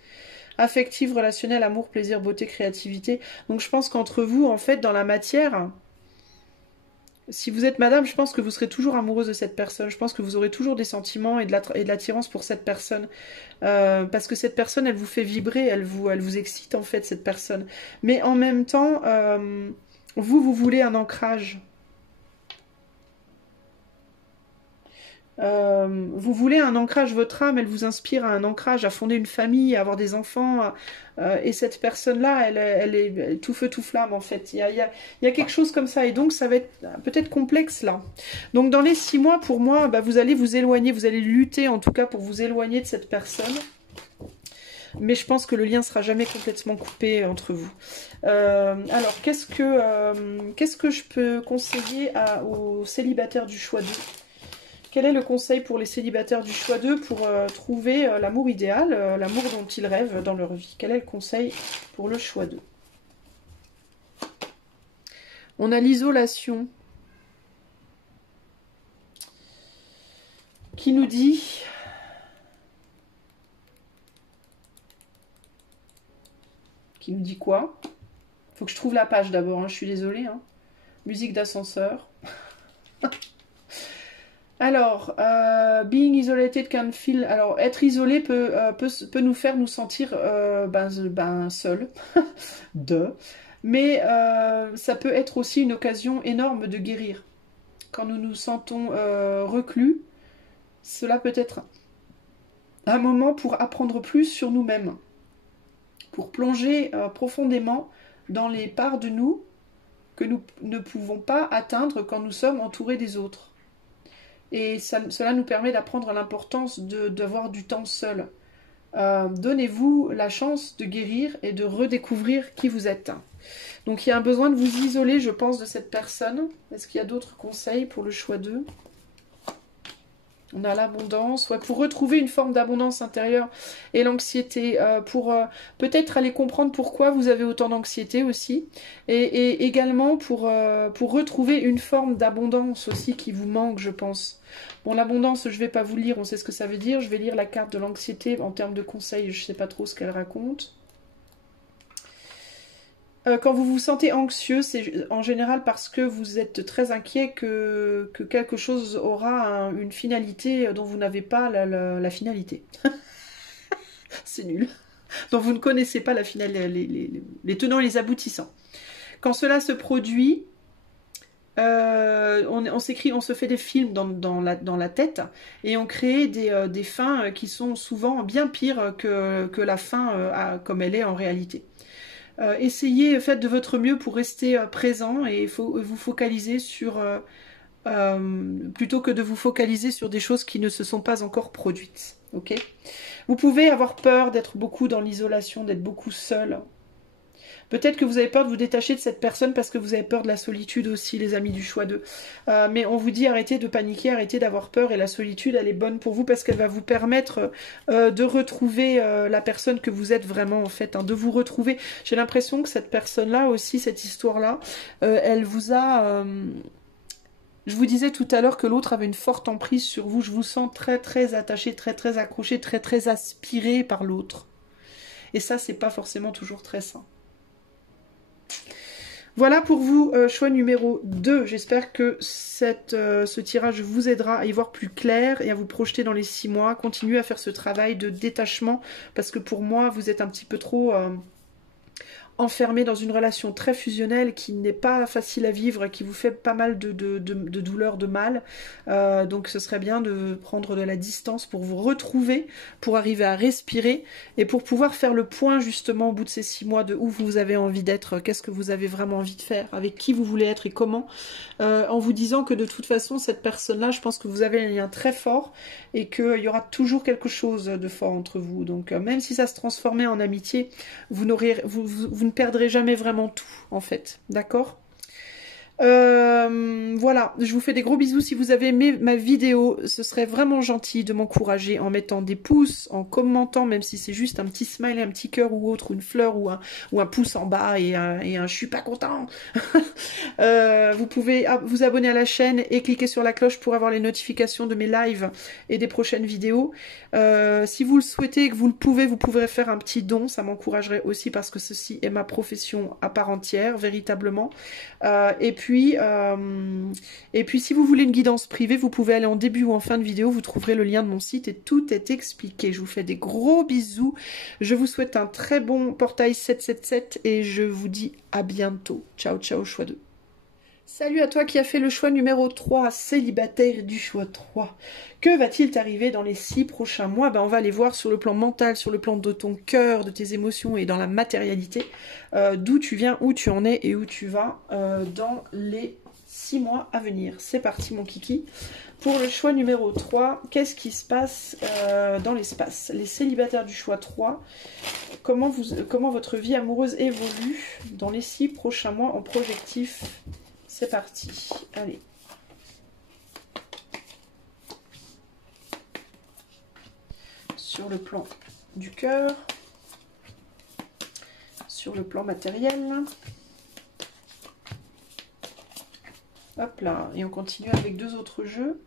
Affective, relationnelle, amour, plaisir, beauté, créativité. Donc, je pense qu'entre vous, en fait, dans la matière... Si vous êtes madame, je pense que vous serez toujours amoureuse de cette personne. Je pense que vous aurez toujours des sentiments et de l'attirance pour cette personne. Parce que cette personne, elle vous fait vibrer, elle vous excite en fait, cette personne. Mais en même temps, vous voulez un ancrage. Vous voulez un ancrage, votre âme, elle vous inspire à un ancrage, à fonder une famille, à avoir des enfants. Et cette personne-là, elle est tout feu, tout flamme, en fait. Il y a quelque chose comme ça. Et donc, ça va être peut-être complexe, là. Donc, dans les 6 mois, pour moi, bah, vous allez vous éloigner. Vous allez lutter, en tout cas, pour vous éloigner de cette personne. Mais je pense que le lien sera jamais complètement coupé entre vous. Alors, qu'est-ce que je peux conseiller aux célibataires du choix 2 ? Quel est le conseil pour les célibataires du choix 2 pour trouver l'amour idéal, l'amour dont ils rêvent dans leur vie? Quel est le conseil pour le choix 2? On a l'isolation qui nous dit... Qui nous dit quoi? Faut que je trouve la page d'abord, hein, je suis désolée. Hein. Musique d'ascenseur. Alors, being isolated can feel... Alors, être isolé peut nous faire nous sentir seul. Mais ça peut être aussi une occasion énorme de guérir. Quand nous nous sentons reclus, cela peut être un moment pour apprendre plus sur nous-mêmes. Pour plonger profondément dans les parts de nous que nous ne pouvons pas atteindre quand nous sommes entourés des autres. Et cela nous permet d'apprendre l'importance d'avoir du temps seul. Donnez-vous la chance de guérir et de redécouvrir qui vous êtes. Donc il y a un besoin de vous isoler, je pense, de cette personne. Est-ce qu'il y a d'autres conseils pour le choix 2? On a l'abondance, ouais, pour retrouver une forme d'abondance intérieure et l'anxiété, pour peut-être aller comprendre pourquoi vous avez autant d'anxiété aussi, et également pour retrouver une forme d'abondance aussi qui vous manque, je pense. Bon, l'abondance, je ne vais pas vous lire, on sait ce que ça veut dire, je vais lire la carte de l'anxiété en termes de conseils, je ne sais pas trop ce qu'elle raconte. Quand vous vous sentez anxieux, c'est en général parce que vous êtes très inquiet que quelque chose aura une finalité dont vous n'avez pas la finalité. C'est nul. Dont vous ne connaissez pas la les tenants et les aboutissants. Quand cela se produit, on se fait des films dans la tête et on crée des fins qui sont souvent bien pires que la fin comme elle est en réalité. Essayez, faites de votre mieux pour rester présent et vous focaliser sur... plutôt que de vous focaliser sur des choses qui ne se sont pas encore produites. Okay, vous pouvez avoir peur d'être beaucoup dans l'isolation, d'être beaucoup seul. Peut-être que vous avez peur de vous détacher de cette personne parce que vous avez peur de la solitude aussi, les amis du choix 2. Mais on vous dit arrêtez de paniquer, arrêtez d'avoir peur. Et la solitude, elle est bonne pour vous parce qu'elle va vous permettre de retrouver la personne que vous êtes vraiment, en fait. Hein, de vous retrouver. J'ai l'impression que cette personne-là aussi, cette histoire-là, elle vous a... Je vous disais tout à l'heure que l'autre avait une forte emprise sur vous. Je vous sens très, très attaché, très, très accroché, très, très aspiré par l'autre. Et ça, c'est pas forcément toujours très sain. Voilà pour vous, choix numéro 2. J'espère que ce tirage vous aidera à y voir plus clair et à vous projeter dans les 6 mois. Continuez à faire ce travail de détachement parce que pour moi, vous êtes un petit peu trop... enfermé dans une relation très fusionnelle qui n'est pas facile à vivre, qui vous fait pas mal de douleurs, de mal. Donc ce serait bien de prendre de la distance pour vous retrouver, pour arriver à respirer et pour pouvoir faire le point justement au bout de ces 6 mois de où vous avez envie d'être, qu'est-ce que vous avez vraiment envie de faire, avec qui vous voulez être et comment, en vous disant que de toute façon cette personne-là, je pense que vous avez un lien très fort et qu'il y aura toujours quelque chose de fort entre vous. Donc même si ça se transformait en amitié, vous ne perdrez jamais vraiment tout, en fait. D'accord ? Voilà, je vous fais des gros bisous. Si vous avez aimé ma vidéo, ce serait vraiment gentil de m'encourager en mettant des pouces, en commentant, même si c'est juste un petit smile, un petit cœur ou autre, une fleur ou un pouce en bas et un je suis pas content. Vous pouvez vous abonner à la chaîne et cliquer sur la cloche pour avoir les notifications de mes lives et des prochaines vidéos. Si vous le souhaitez et que vous le pouvez, vous pourrez faire un petit don, ça m'encouragerait aussi parce que ceci est ma profession à part entière, véritablement. Et puis si vous voulez une guidance privée, vous pouvez aller en début ou en fin de vidéo, vous trouverez le lien de mon site et tout est expliqué. Je vous fais des gros bisous, je vous souhaite un très bon portail 777 et je vous dis à bientôt. Ciao, ciao, choix 2. Salut à toi qui as fait le choix numéro 3, célibataire du choix 3. Que va-t-il t'arriver dans les 6 prochains mois? On va aller voir sur le plan mental, sur le plan de ton cœur, de tes émotions et dans la matérialité, d'où tu viens, où tu en es et où tu vas dans les 6 mois à venir. C'est parti mon kiki. Pour le choix numéro 3, qu'est-ce qui se passe dans l'espace? Les célibataires du choix 3, comment votre vie amoureuse évolue dans les 6 prochains mois en projectif? C'est parti, allez. sur le plan du cœur, sur le plan matériel. Hop là, et on continue avec 2 autres jeux.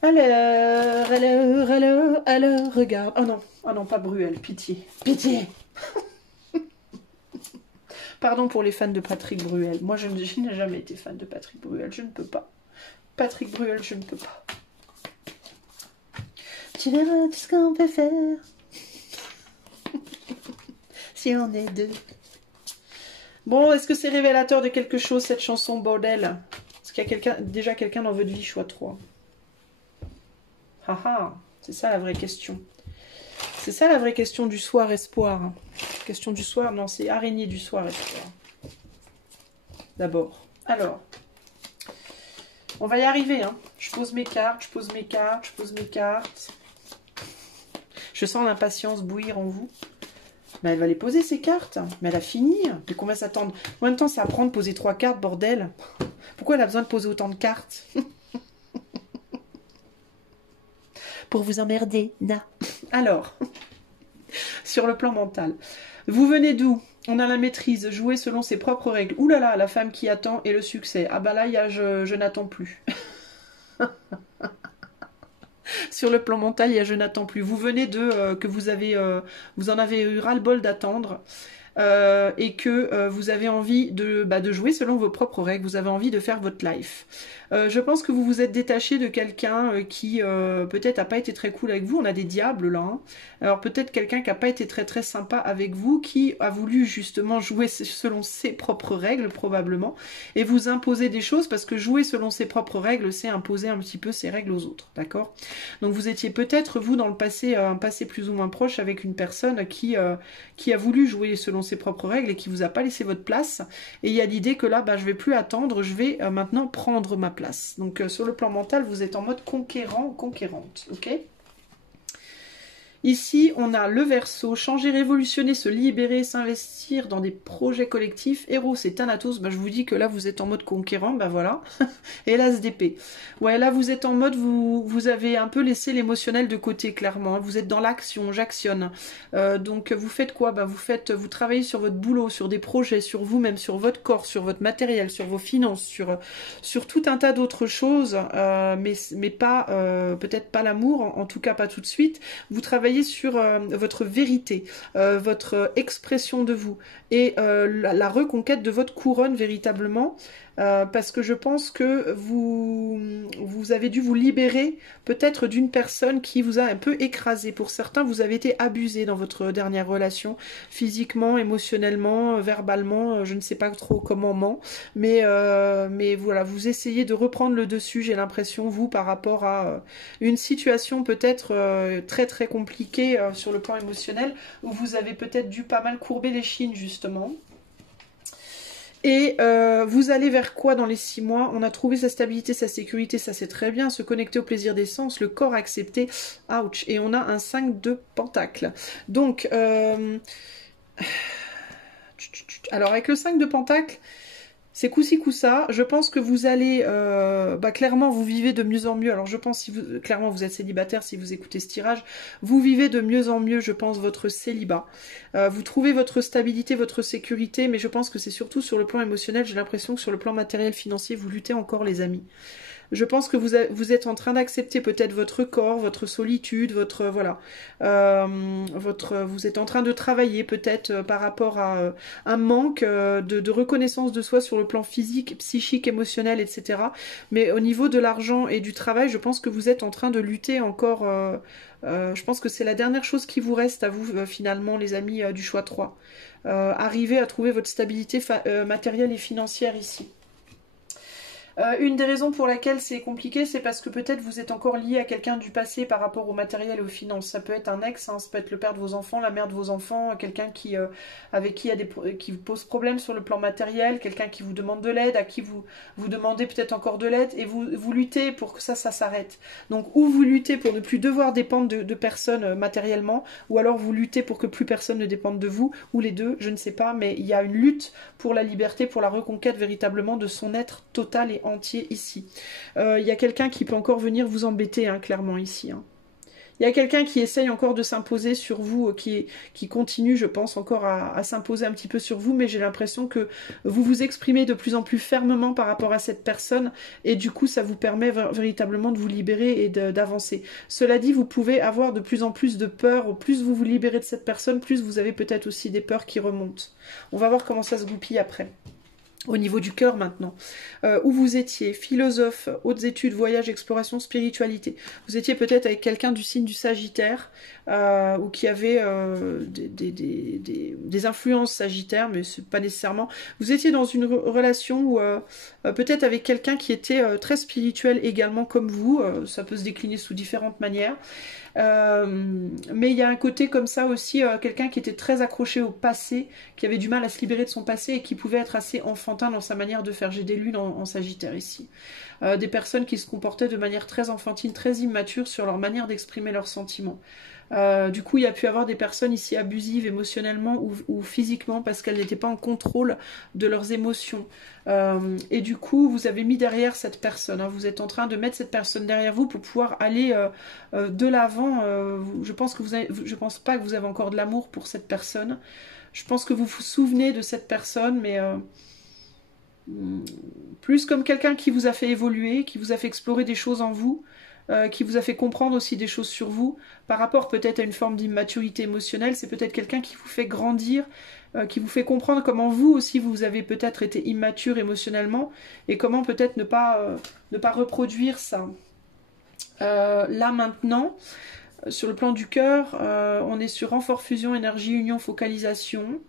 Alors, regarde. Oh non, pas Bruel, pitié, pitié. Pardon pour les fans de Patrick Bruel. Moi, je n'ai jamais été fan de Patrick Bruel, je ne peux pas. Patrick Bruel, je ne peux pas. Tu verras tout ce qu'on peut faire. Si on est deux. Bon, est-ce que c'est révélateur de quelque chose, cette chanson, bordel? Est-ce qu'il y a déjà quelqu'un dans votre vie, choix 3? Haha, c'est ça la vraie question. C'est ça la vraie question du soir, espoir. Question du soir, non, c'est araignée du soir, espoir. D'abord. Alors, on va y arriver, hein. Je pose mes cartes, je pose mes cartes, je pose mes cartes. Je sens l'impatience bouillir en vous. Mais elle va les poser, ces cartes. Mais elle a fini. Mais qu'on va s'attendre. En même temps, ça apprend de poser 3 cartes, bordel. Pourquoi elle a besoin de poser autant de cartes? Pour vous emmerder, na. Alors, sur le plan mental. Vous venez d'où? On a la maîtrise, jouer selon ses propres règles. Ouh là là, la femme qui attend et le succès. Ah bah là, il y a je n'attends plus. Sur le plan mental, il y a je n'attends plus. Vous venez de que vous en avez eu ras-le-bol d'attendre. Et que vous avez envie de jouer selon vos propres règles, vous avez envie de faire votre life. Je pense que vous vous êtes détaché de quelqu'un qui peut-être n'a pas été très cool avec vous. On a des diables là. Hein. Alors peut-être quelqu'un qui n'a pas été très sympa avec vous, qui a voulu justement jouer selon ses propres règles probablement, et vous imposer des choses, parce que jouer selon ses propres règles, c'est imposer un petit peu ses règles aux autres. D'accord? Donc vous étiez peut-être, vous, dans le passé, un passé plus ou moins proche avec une personne qui a voulu jouer selon ses propres règles et qui vous a pas laissé votre place, et il y a l'idée que là je vais plus attendre, je vais maintenant prendre ma place. Donc sur le plan mental, vous êtes en mode conquérant, conquérante, ok? Ici, on a le Verseau, changer, révolutionner, se libérer, s'investir dans des projets collectifs. Héros et Thanatos, je vous dis que là, vous êtes en mode conquérant, voilà. Et l'As d'épée. Ouais, là, vous êtes en mode, vous avez un peu laissé l'émotionnel de côté, clairement. Vous êtes dans l'action, j'actionne. Donc, vous faites quoi? Vous travaillez sur votre boulot, sur des projets, sur vous-même, sur votre corps, sur votre matériel, sur vos finances, sur tout un tas d'autres choses, mais pas, peut-être pas l'amour, en tout cas pas tout de suite. Vous travaillez sur votre vérité, votre expression de vous et la reconquête de votre couronne véritablement, parce que je pense que vous avez dû vous libérer peut-être d'une personne qui vous a un peu écrasé. Pour certains, vous avez été abusé dans votre dernière relation, physiquement, émotionnellement, verbalement, je ne sais pas trop comment, mais voilà, vous essayez de reprendre le dessus, j'ai l'impression, vous, par rapport à une situation peut-être très compliquée sur le plan émotionnel, où vous avez peut-être dû pas mal courber les chines, justement. Et vous allez vers quoi dans les 6 mois? On a trouvé sa stabilité, sa sécurité, ça c'est très bien. Se connecter au plaisir des sens, le corps accepté. Ouch. Et on a un 5 de pentacle. Donc, alors avec le 5 de pentacle, c'est coup-ci, coup-ça. Je pense que vous allez, clairement, vous vivez de mieux en mieux. Alors, je pense, clairement, vous êtes célibataire, si vous écoutez ce tirage, vous vivez de mieux en mieux, je pense, votre célibat. Vous trouvez votre stabilité, votre sécurité, mais je pense que c'est surtout sur le plan émotionnel. J'ai l'impression que sur le plan matériel, financier, vous luttez encore, les amis. Je pense que vous êtes en train d'accepter peut-être votre corps, votre solitude, votre voilà, vous êtes en train de travailler peut-être par rapport à un manque de reconnaissance de soi sur le plan physique, psychique, émotionnel, etc. Mais au niveau de l'argent et du travail, je pense que vous êtes en train de lutter encore. Je pense que c'est la dernière chose qui vous reste à vous finalement, les amis du choix 3. Arriver à trouver votre stabilité matérielle et financière ici. Une des raisons pour laquelle c'est compliqué, c'est parce que peut-être vous êtes encore lié à quelqu'un du passé par rapport au matériel et aux finances. Ça peut être un ex, hein, ça peut être le père de vos enfants, la mère de vos enfants, quelqu'un avec qui qui vous pose problème sur le plan matériel, quelqu'un qui vous demande de l'aide, à qui vous demandez peut-être encore de l'aide, et vous luttez pour que ça s'arrête. Donc, ou vous luttez pour ne plus devoir dépendre de personnes matériellement, ou alors vous luttez pour que plus personne ne dépende de vous, ou les deux, je ne sais pas, mais il y a une lutte pour la liberté, pour la reconquête véritablement de son être total et entier ici. Il y a quelqu'un qui peut encore venir vous embêter, hein, clairement, ici. Hein. Il y a quelqu'un qui essaye encore de s'imposer sur vous, qui continue, je pense, encore à s'imposer un petit peu sur vous, mais j'ai l'impression que vous vous exprimez de plus en plus fermement par rapport à cette personne, et du coup, ça vous permet véritablement de vous libérer et d'avancer. Cela dit, vous pouvez avoir de plus en plus de peur. Plus vous vous libérez de cette personne, plus vous avez peut-être aussi des peurs qui remontent. On va voir comment ça se goupille après. Au niveau du cœur maintenant, où vous étiez, philosophe, hautes études, voyage, exploration, spiritualité. Vous étiez peut-être avec quelqu'un du signe du Sagittaire, ou qui avait des influences Sagittaires, mais c'est pas nécessairement. Vous étiez dans une relation où peut-être avec quelqu'un qui était très spirituel également comme vous, ça peut se décliner sous différentes manières. Mais il y a un côté comme ça aussi, quelqu'un qui était très accroché au passé, qui avait du mal à se libérer de son passé et qui pouvait être assez enfantin dans sa manière de faire. J'ai des lunes en Sagittaire ici. Des personnes qui se comportaient de manière très enfantine, très immature sur leur manière d'exprimer leurs sentiments. Du coup, il y a pu avoir des personnes ici abusives émotionnellement ou physiquement parce qu'elles n'étaient pas en contrôle de leurs émotions. Et du coup, vous avez mis derrière cette personne. Hein, vous êtes en train de mettre cette personne derrière vous pour pouvoir aller de l'avant. Je pense pas que vous avez encore de l'amour pour cette personne. Je pense que vous vous souvenez de cette personne, mais plus comme quelqu'un qui vous a fait évoluer, qui vous a fait explorer des choses en vous. Qui vous a fait comprendre aussi des choses sur vous, par rapport peut-être à une forme d'immaturité émotionnelle. C'est peut-être quelqu'un qui vous fait grandir, qui vous fait comprendre comment vous aussi vous avez peut-être été immature émotionnellement, et comment peut-être ne pas reproduire ça. Là maintenant, sur le plan du cœur, on est sur renfort, fusion, énergie, union, focalisation.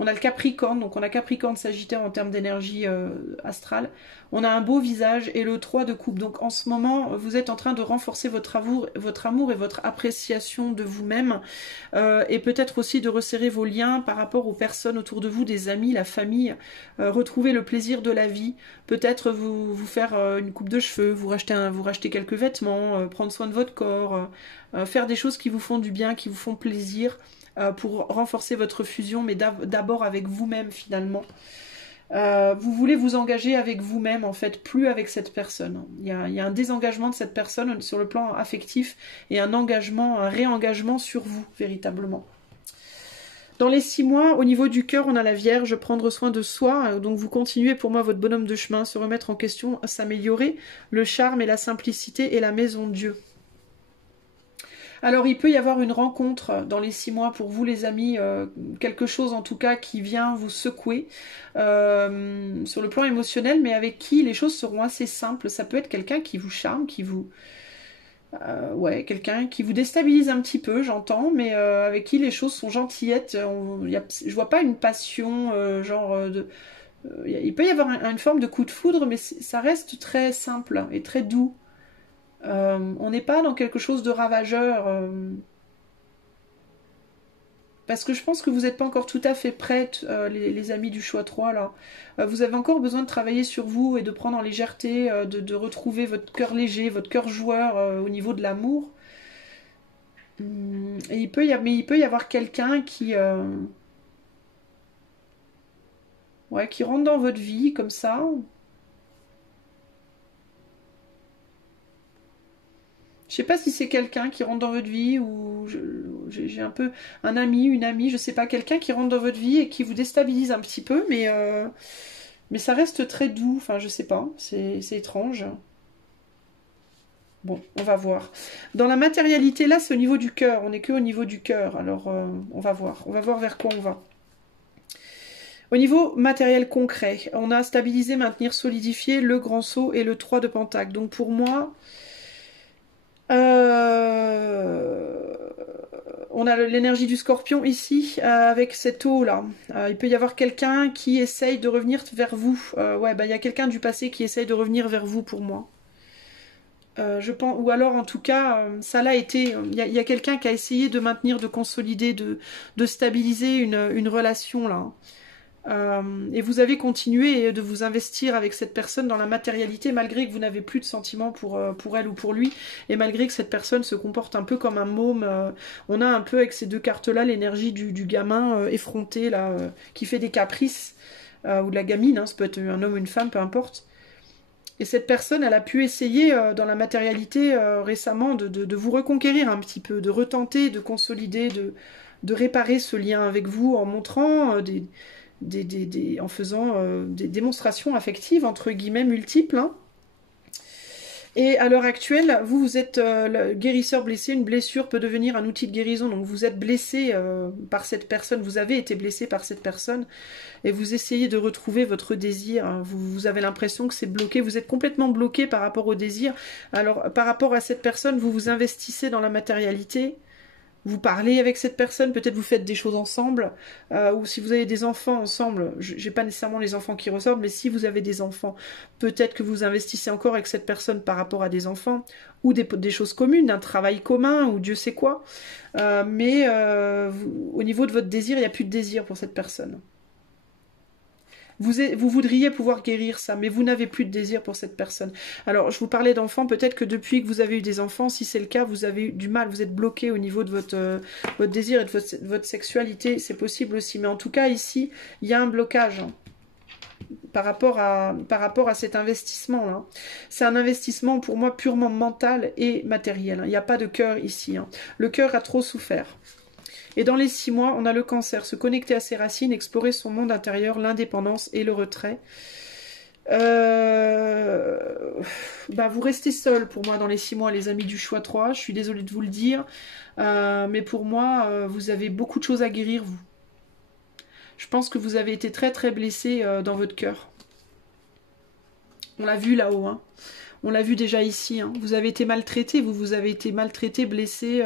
On a le Capricorne, donc on a Capricorne, Sagittaire en termes d'énergie astrale. On a un beau visage et le 3 de coupe. Donc en ce moment, vous êtes en train de renforcer votre amour et votre appréciation de vous-même. Et peut-être aussi de resserrer vos liens par rapport aux personnes autour de vous, des amis, la famille. Retrouver le plaisir de la vie. Peut-être vous faire une coupe de cheveux, vous racheter quelques vêtements, prendre soin de votre corps. Faire des choses qui vous font du bien, qui vous font plaisir. Pour renforcer votre fusion, mais d'abord avec vous-même finalement. Vous voulez vous engager avec vous-même, en fait, plus avec cette personne. Il y a un désengagement de cette personne sur le plan affectif et un réengagement sur vous, véritablement. Dans les 6 mois, au niveau du cœur, on a la Vierge, prendre soin de soi. Donc vous continuez pour moi votre bonhomme de chemin, se remettre en question, s'améliorer, le charme et la simplicité et la maison de Dieu. Alors il peut y avoir une rencontre dans les 6 mois pour vous les amis, quelque chose en tout cas qui vient vous secouer sur le plan émotionnel, mais avec qui les choses seront assez simples. Ça peut être quelqu'un qui vous charme, quelqu'un qui vous déstabilise un petit peu, j'entends, mais avec qui les choses sont gentillettes. Je vois pas une passion, il peut y avoir une forme de coup de foudre, mais ça reste très simple et très doux. On n'est pas dans quelque chose de ravageur, parce que je pense que vous n'êtes pas encore tout à fait prêtes, les amis du choix 3 là. Vous avez encore besoin de travailler sur vous et de prendre en légèreté, de retrouver votre cœur léger, votre cœur joueur au niveau de l'amour. Et il peut y avoir quelqu'un qui rentre dans votre vie comme ça. Je sais pas si c'est quelqu'un qui rentre dans votre vie ou j'ai un peu un ami, une amie, je sais pas, quelqu'un qui rentre dans votre vie et qui vous déstabilise un petit peu, mais ça reste très doux, enfin je sais pas, c'est étrange. Bon, on va voir. Dans la matérialité, là c'est au niveau du cœur, on n'est que au niveau du cœur, alors on va voir vers quoi on va. Au niveau matériel concret, on a stabilisé, maintenir, solidifier le grand saut et le 3 de pentacle. Donc pour moi... on a l'énergie du scorpion ici, avec cette eau là. Il peut y avoir quelqu'un qui essaye de revenir vers vous. Il y a quelqu'un du passé qui essaye de revenir vers vous pour moi. Je pense, ou alors en tout cas, ça l'a été. Il y a quelqu'un qui a essayé de maintenir, de consolider, de stabiliser une relation là. Et vous avez continué de vous investir avec cette personne dans la matérialité malgré que vous n'avez plus de sentiments pour elle ou pour lui, et malgré que cette personne se comporte un peu comme un môme. On a un peu avec ces deux cartes là l'énergie du gamin effronté là, qui fait des caprices, ou de la gamine, hein, ça peut être un homme ou une femme, peu importe. Et cette personne, elle a pu essayer dans la matérialité récemment de vous reconquérir un petit peu, de retenter, de consolider, de réparer ce lien avec vous en montrant en faisant des démonstrations affectives, entre guillemets, multiples. Hein. Et à l'heure actuelle, vous êtes le guérisseur blessé. Une blessure peut devenir un outil de guérison. Donc vous êtes blessé par cette personne, vous avez été blessé par cette personne. Et vous essayez de retrouver votre désir. Hein. Vous avez l'impression que c'est bloqué. Vous êtes complètement bloqué par rapport au désir. Alors par rapport à cette personne, vous vous investissez dans la matérialité. Vous parlez avec cette personne, peut-être vous faites des choses ensemble, ou si vous avez des enfants ensemble, j'ai pas nécessairement les enfants qui ressortent, mais si vous avez des enfants, peut-être que vous investissez encore avec cette personne par rapport à des enfants, ou des choses communes, un travail commun, ou Dieu sait quoi, mais au niveau de votre désir, il n'y a plus de désir pour cette personne. Vous voudriez pouvoir guérir ça, mais vous n'avez plus de désir pour cette personne. Alors, je vous parlais d'enfants, peut-être que depuis que vous avez eu des enfants, si c'est le cas, vous avez eu du mal, vous êtes bloqué au niveau de votre désir et de votre sexualité, c'est possible aussi. Mais en tout cas, ici, il y a un blocage hein, par rapport à cet investissement-là. C'est un investissement, pour moi, purement mental et matériel. Hein. Il n'y a pas de cœur ici. Hein. Le cœur a trop souffert. Et dans les 6 mois, on a le cancer, se connecter à ses racines, explorer son monde intérieur, l'indépendance et le retrait. Vous restez seul pour moi dans les 6 mois, les amis du choix 3. Je suis désolée de vous le dire. Mais pour moi, vous avez beaucoup de choses à guérir, vous. Je pense que vous avez été très très blessé dans votre cœur. On l'a vu là-haut, hein. On l'a vu déjà ici. Hein. Vous avez été maltraité, vous avez été maltraité, blessé...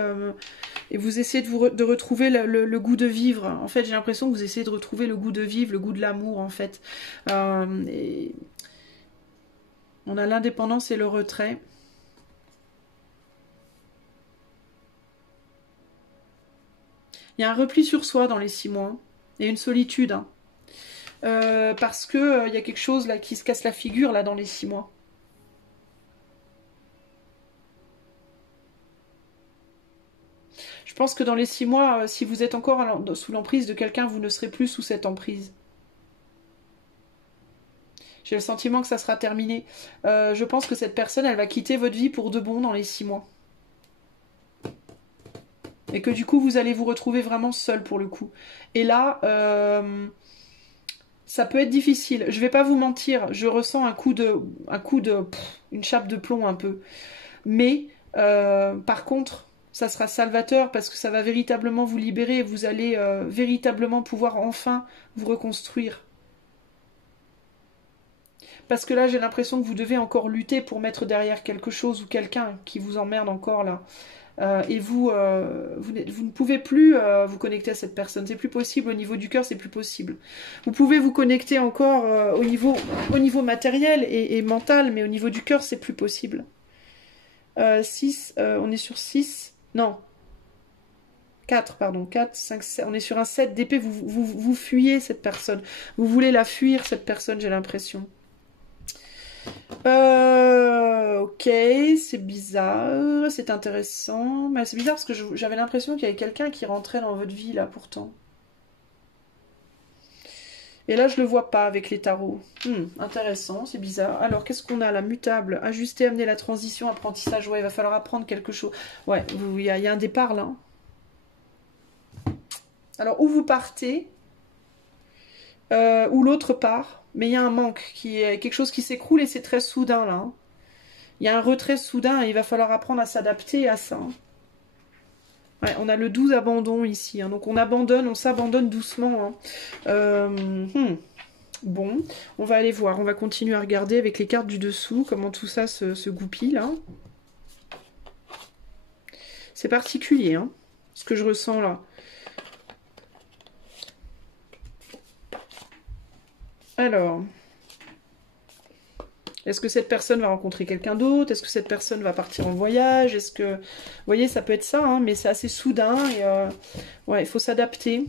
Et vous essayez de retrouver le goût de vivre. En fait, j'ai l'impression que vous essayez de retrouver le goût de vivre, le goût de l'amour, en fait. Et on a l'indépendance et le retrait. Il y a un repli sur soi dans les 6 mois. Il y a une solitude. Hein. Parce que il y a quelque chose là qui se casse la figure là dans les 6 mois. Je pense que dans les 6 mois, si vous êtes encore sous l'emprise de quelqu'un, vous ne serez plus sous cette emprise. J'ai le sentiment que ça sera terminé. Je pense que cette personne, elle va quitter votre vie pour de bon dans les 6 mois. Et que du coup, vous allez vous retrouver vraiment seul pour le coup. Et là, ça peut être difficile. Je vais pas vous mentir, je ressens une chape de plomb un peu. Mais, par contre... ça sera salvateur parce que ça va véritablement vous libérer et vous allez véritablement pouvoir enfin vous reconstruire. Parce que là, j'ai l'impression que vous devez encore lutter pour mettre derrière quelque chose ou quelqu'un qui vous emmerde encore là. Et vous ne pouvez plus vous connecter à cette personne. C'est plus possible au niveau du cœur, c'est plus possible. Vous pouvez vous connecter encore au niveau matériel et mental, mais au niveau du cœur, c'est plus possible. 6, on est sur 6. Non. 4, pardon. 4, 5, 7. On est sur un 7 d'épée. Vous fuyez cette personne. Vous voulez la fuir, cette personne, j'ai l'impression. Ok, c'est bizarre. C'est intéressant. Mais c'est bizarre parce que j'avais l'impression qu'il y avait quelqu'un qui rentrait dans votre vie, là, pourtant. Et là, je le vois pas avec les tarots. Intéressant, c'est bizarre. Alors, qu'est-ce qu'on a là? Mutable, ajuster, amener la transition, apprentissage. Ouais, il va falloir apprendre quelque chose. Ouais, il y a un départ là. Alors, où vous partez, ou l'autre part, mais il y a un manque, qui est quelque chose qui s'écroule et c'est très soudain là. Hein. Il y a un retrait soudain et il va falloir apprendre à s'adapter à ça. Hein. Ouais, on a le 12 abandon ici, hein. Donc on abandonne, on s'abandonne doucement. Hein. Bon, on va aller voir, on va continuer à regarder avec les cartes du dessous, comment tout ça se goupille là. C'est particulier, hein, ce que je ressens là. Alors, est-ce que cette personne va rencontrer quelqu'un d'autre? Est-ce que cette personne va partir en voyage? Est-ce que... Vous voyez, ça peut être ça, hein, mais c'est assez soudain. Et ouais, il faut s'adapter.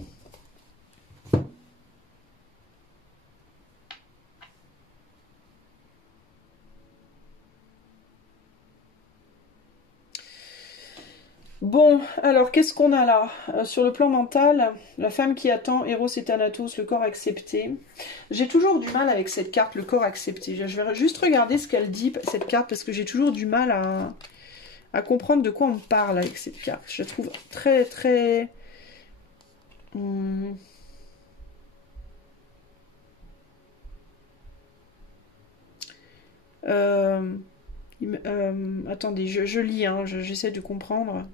Bon, alors qu'est-ce qu'on a là? Sur le plan mental, la femme qui attend, Eros et Thanatos, le corps accepté. J'ai toujours du mal avec cette carte, le corps accepté. Je vais juste regarder ce qu'elle dit, cette carte, parce que j'ai toujours du mal à comprendre de quoi on parle avec cette carte. Je la trouve très, très... attendez, je lis, hein, j'essaie de comprendre.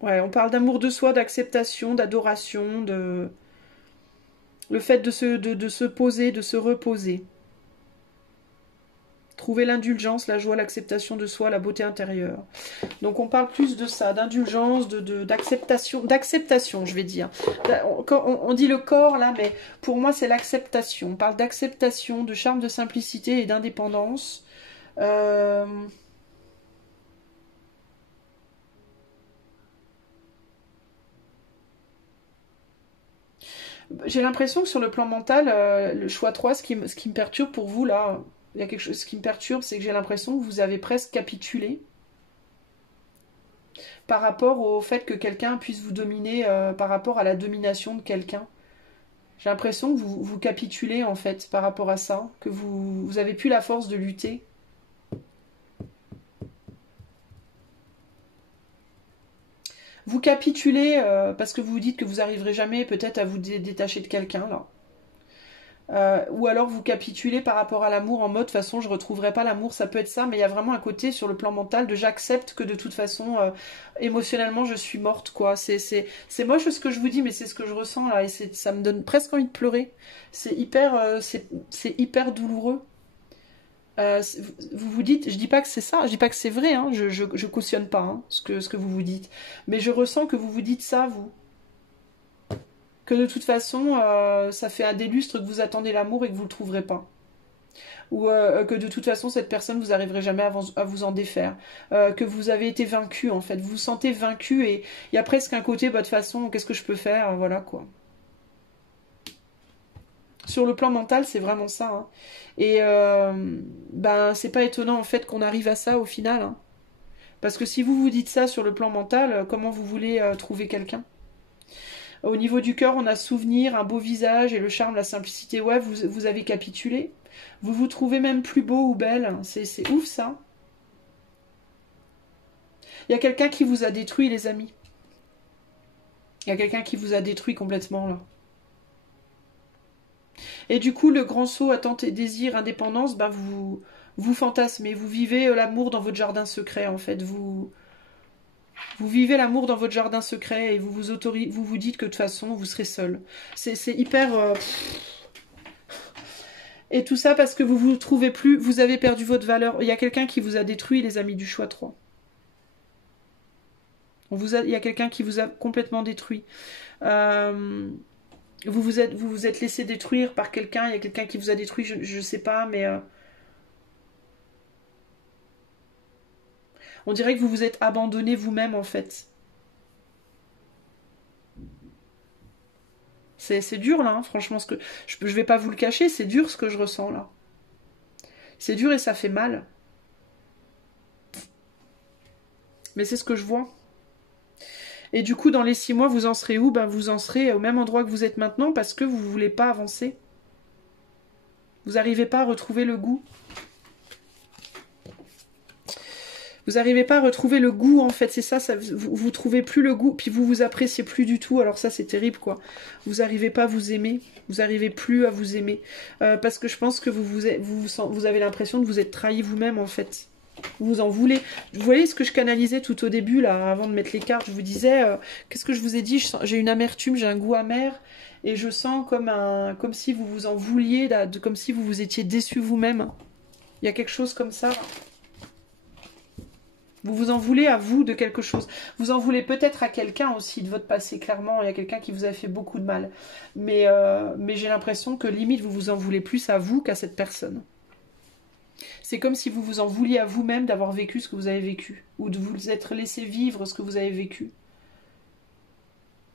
Ouais, on parle d'amour de soi, d'acceptation, d'adoration, de... Le fait de se poser, de se reposer. Trouver l'indulgence, la joie, l'acceptation de soi, la beauté intérieure. Donc on parle plus de ça, d'indulgence, d'acceptation, je vais dire. On dit le corps là, mais pour moi c'est l'acceptation. On parle d'acceptation, de charme, de simplicité et d'indépendance. J'ai l'impression que sur le plan mental, le choix 3, ce qui me perturbe pour vous là, il y a quelque chose, ce qui me perturbe, c'est que j'ai l'impression que vous avez presque capitulé par rapport au fait que quelqu'un puisse vous dominer, par rapport à la domination de quelqu'un. J'ai l'impression que vous capitulez en fait par rapport à ça, que vous avez plus la force de lutter. Vous capitulez parce que vous vous dites que vous n'arriverez jamais peut-être à vous détacher de quelqu'un là. Ou alors vous capitulez par rapport à l'amour en mode de toute façon je retrouverai pas l'amour, ça peut être ça, mais il y a vraiment un côté sur le plan mental de j'accepte que de toute façon émotionnellement je suis morte quoi. C'est moche ce que je vous dis, mais c'est ce que je ressens là et ça me donne presque envie de pleurer. C'est hyper douloureux. Vous vous dites, je dis pas que c'est ça, je dis pas que c'est vrai, hein, je cautionne pas hein, ce que vous vous dites, mais je ressens que vous vous dites ça vous. Que de toute façon, ça fait un des lustres que vous attendez l'amour et que vous le trouverez pas. Ou que de toute façon, cette personne, vous n'arriverez jamais à vous en défaire. Que vous avez été vaincu, en fait. Vous vous sentez vaincu et il y a presque un côté, bah, de toute façon, qu'est-ce que je peux faire? Voilà, quoi. Sur le plan mental, c'est vraiment ça. Hein. Et ben, c'est pas étonnant, en fait, qu'on arrive à ça au final. Hein. Parce que si vous vous dites ça sur le plan mental, comment vous voulez trouver quelqu'un? Au niveau du cœur, on a souvenir, un beau visage et le charme, la simplicité. Ouais, vous avez capitulé. Vous vous trouvez même plus beau ou belle. C'est ouf ça. Il y a quelqu'un qui vous a détruit, les amis. Il y a quelqu'un qui vous a détruit complètement là. Et du coup, le grand saut, attente et désir, indépendance, ben vous fantasmez. Vous vivez l'amour dans votre jardin secret en fait. Vous vivez l'amour dans votre jardin secret et vous vous dites que de toute façon vous serez seul. C'est hyper... Et tout ça parce que vous vous trouvez plus, vous avez perdu votre valeur. Il y a quelqu'un qui vous a détruit, les amis du choix 3. Il y a quelqu'un qui vous a complètement détruit. Vous vous êtes laissé détruire par quelqu'un. Il y a quelqu'un qui vous a détruit, je sais pas, mais... on dirait que vous vous êtes abandonné vous-même, en fait. C'est dur, là, hein, franchement. Je vais pas vous le cacher, c'est dur ce que je ressens, là. C'est dur et ça fait mal. Mais c'est ce que je vois. Et du coup, dans les 6 mois, vous en serez où? Ben, vous en serez au même endroit que vous êtes maintenant parce que vous ne voulez pas avancer. Vous n'arrivez pas à retrouver le goût. Vous n'arrivez pas à retrouver le goût, en fait. C'est ça, vous trouvez plus le goût. Puis vous vous appréciez plus du tout. Alors ça, c'est terrible, quoi. Vous n'arrivez pas à vous aimer. Vous n'arrivez plus à vous aimer. Parce que je pense que vous avez l'impression de vous être trahi vous-même, en fait. Vous en voulez. Vous voyez ce que je canalisais tout au début, là, avant de mettre les cartes. Je vous disais, qu'est-ce que je vous ai dit? J'ai une amertume, j'ai un goût amer. Et je sens comme si vous vous en vouliez, comme si vous vous étiez déçu vous-même. Il y a quelque chose comme ça. Vous vous en voulez à vous de quelque chose. Vous en voulez peut-être à quelqu'un aussi de votre passé. Clairement, il y a quelqu'un qui vous a fait beaucoup de mal. Mais j'ai l'impression que limite, vous vous en voulez plus à vous qu'à cette personne. C'est comme si vous vous en vouliez à vous-même d'avoir vécu ce que vous avez vécu. Ou de vous être laissé vivre ce que vous avez vécu.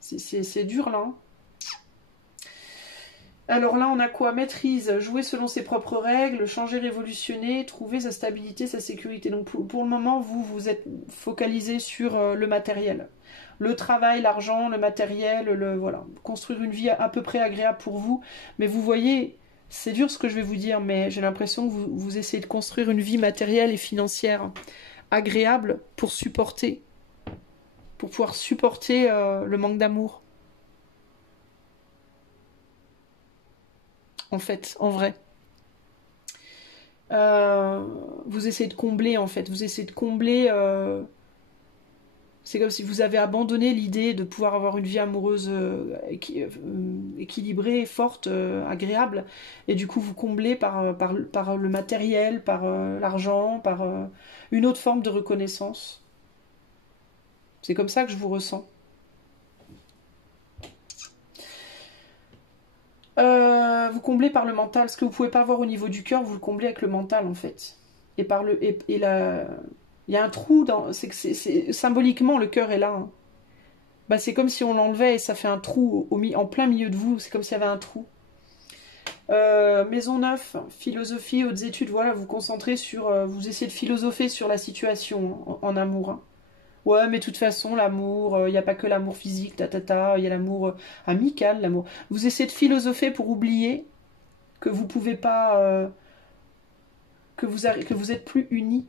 C'est dur, là. Hein. Alors là, on a quoi? Maîtrise, jouer selon ses propres règles, changer, révolutionner, trouver sa stabilité, sa sécurité. Donc pour le moment, vous êtes focalisé sur le matériel. Le travail, l'argent, le matériel, voilà. Construire une vie à peu près agréable pour vous. Mais vous voyez, c'est dur ce que je vais vous dire, mais j'ai l'impression que vous essayez de construire une vie matérielle et financière agréable pour supporter, pour pouvoir supporter le manque d'amour. En fait, en vrai. Vous essayez de combler, en fait. Vous essayez de combler. C'est comme si vous avez abandonné l'idée de pouvoir avoir une vie amoureuse équilibrée, forte, agréable. Et du coup, vous comblez par le matériel, par l'argent, par une autre forme de reconnaissance. C'est comme ça que je vous ressens. Vous comblez par le mental. Ce que vous pouvez pas voir au niveau du cœur, vous le comblez avec le mental, en fait. Et par le et la il y a un trou dans. Symboliquement, le cœur est là. Hein. Bah, c'est comme si on l'enlevait et ça fait un trou en plein milieu de vous. C'est comme s'il y avait un trou. Maison 9, philosophie, hautes études. Voilà, vous concentrez sur. Vous essayez de philosopher sur la situation en amour. Hein. Ouais, mais de toute façon, l'amour, il n'y a pas que l'amour physique, il y a l'amour amical, l'amour. Vous essayez de philosopher pour oublier que vous pouvez pas. Que vous êtes plus unis.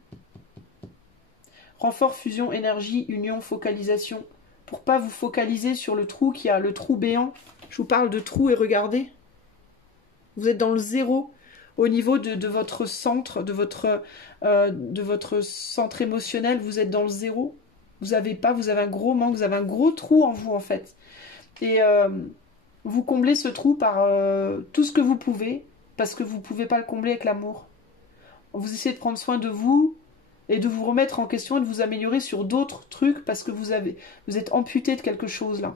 Renfort, fusion, énergie, union, focalisation. Pour pas vous focaliser sur le trou qui a le trou béant. Je vous parle de trou et regardez. Vous êtes dans le zéro au niveau de votre centre, de votre centre émotionnel. Vous êtes dans le zéro. Vous avez un gros manque, vous avez un gros trou en vous en fait. Et vous comblez ce trou par tout ce que vous pouvez, parce que vous ne pouvez pas le combler avec l'amour. Vous essayez de prendre soin de vous, et de vous remettre en question et de vous améliorer sur d'autres trucs parce que vous êtes amputé de quelque chose là.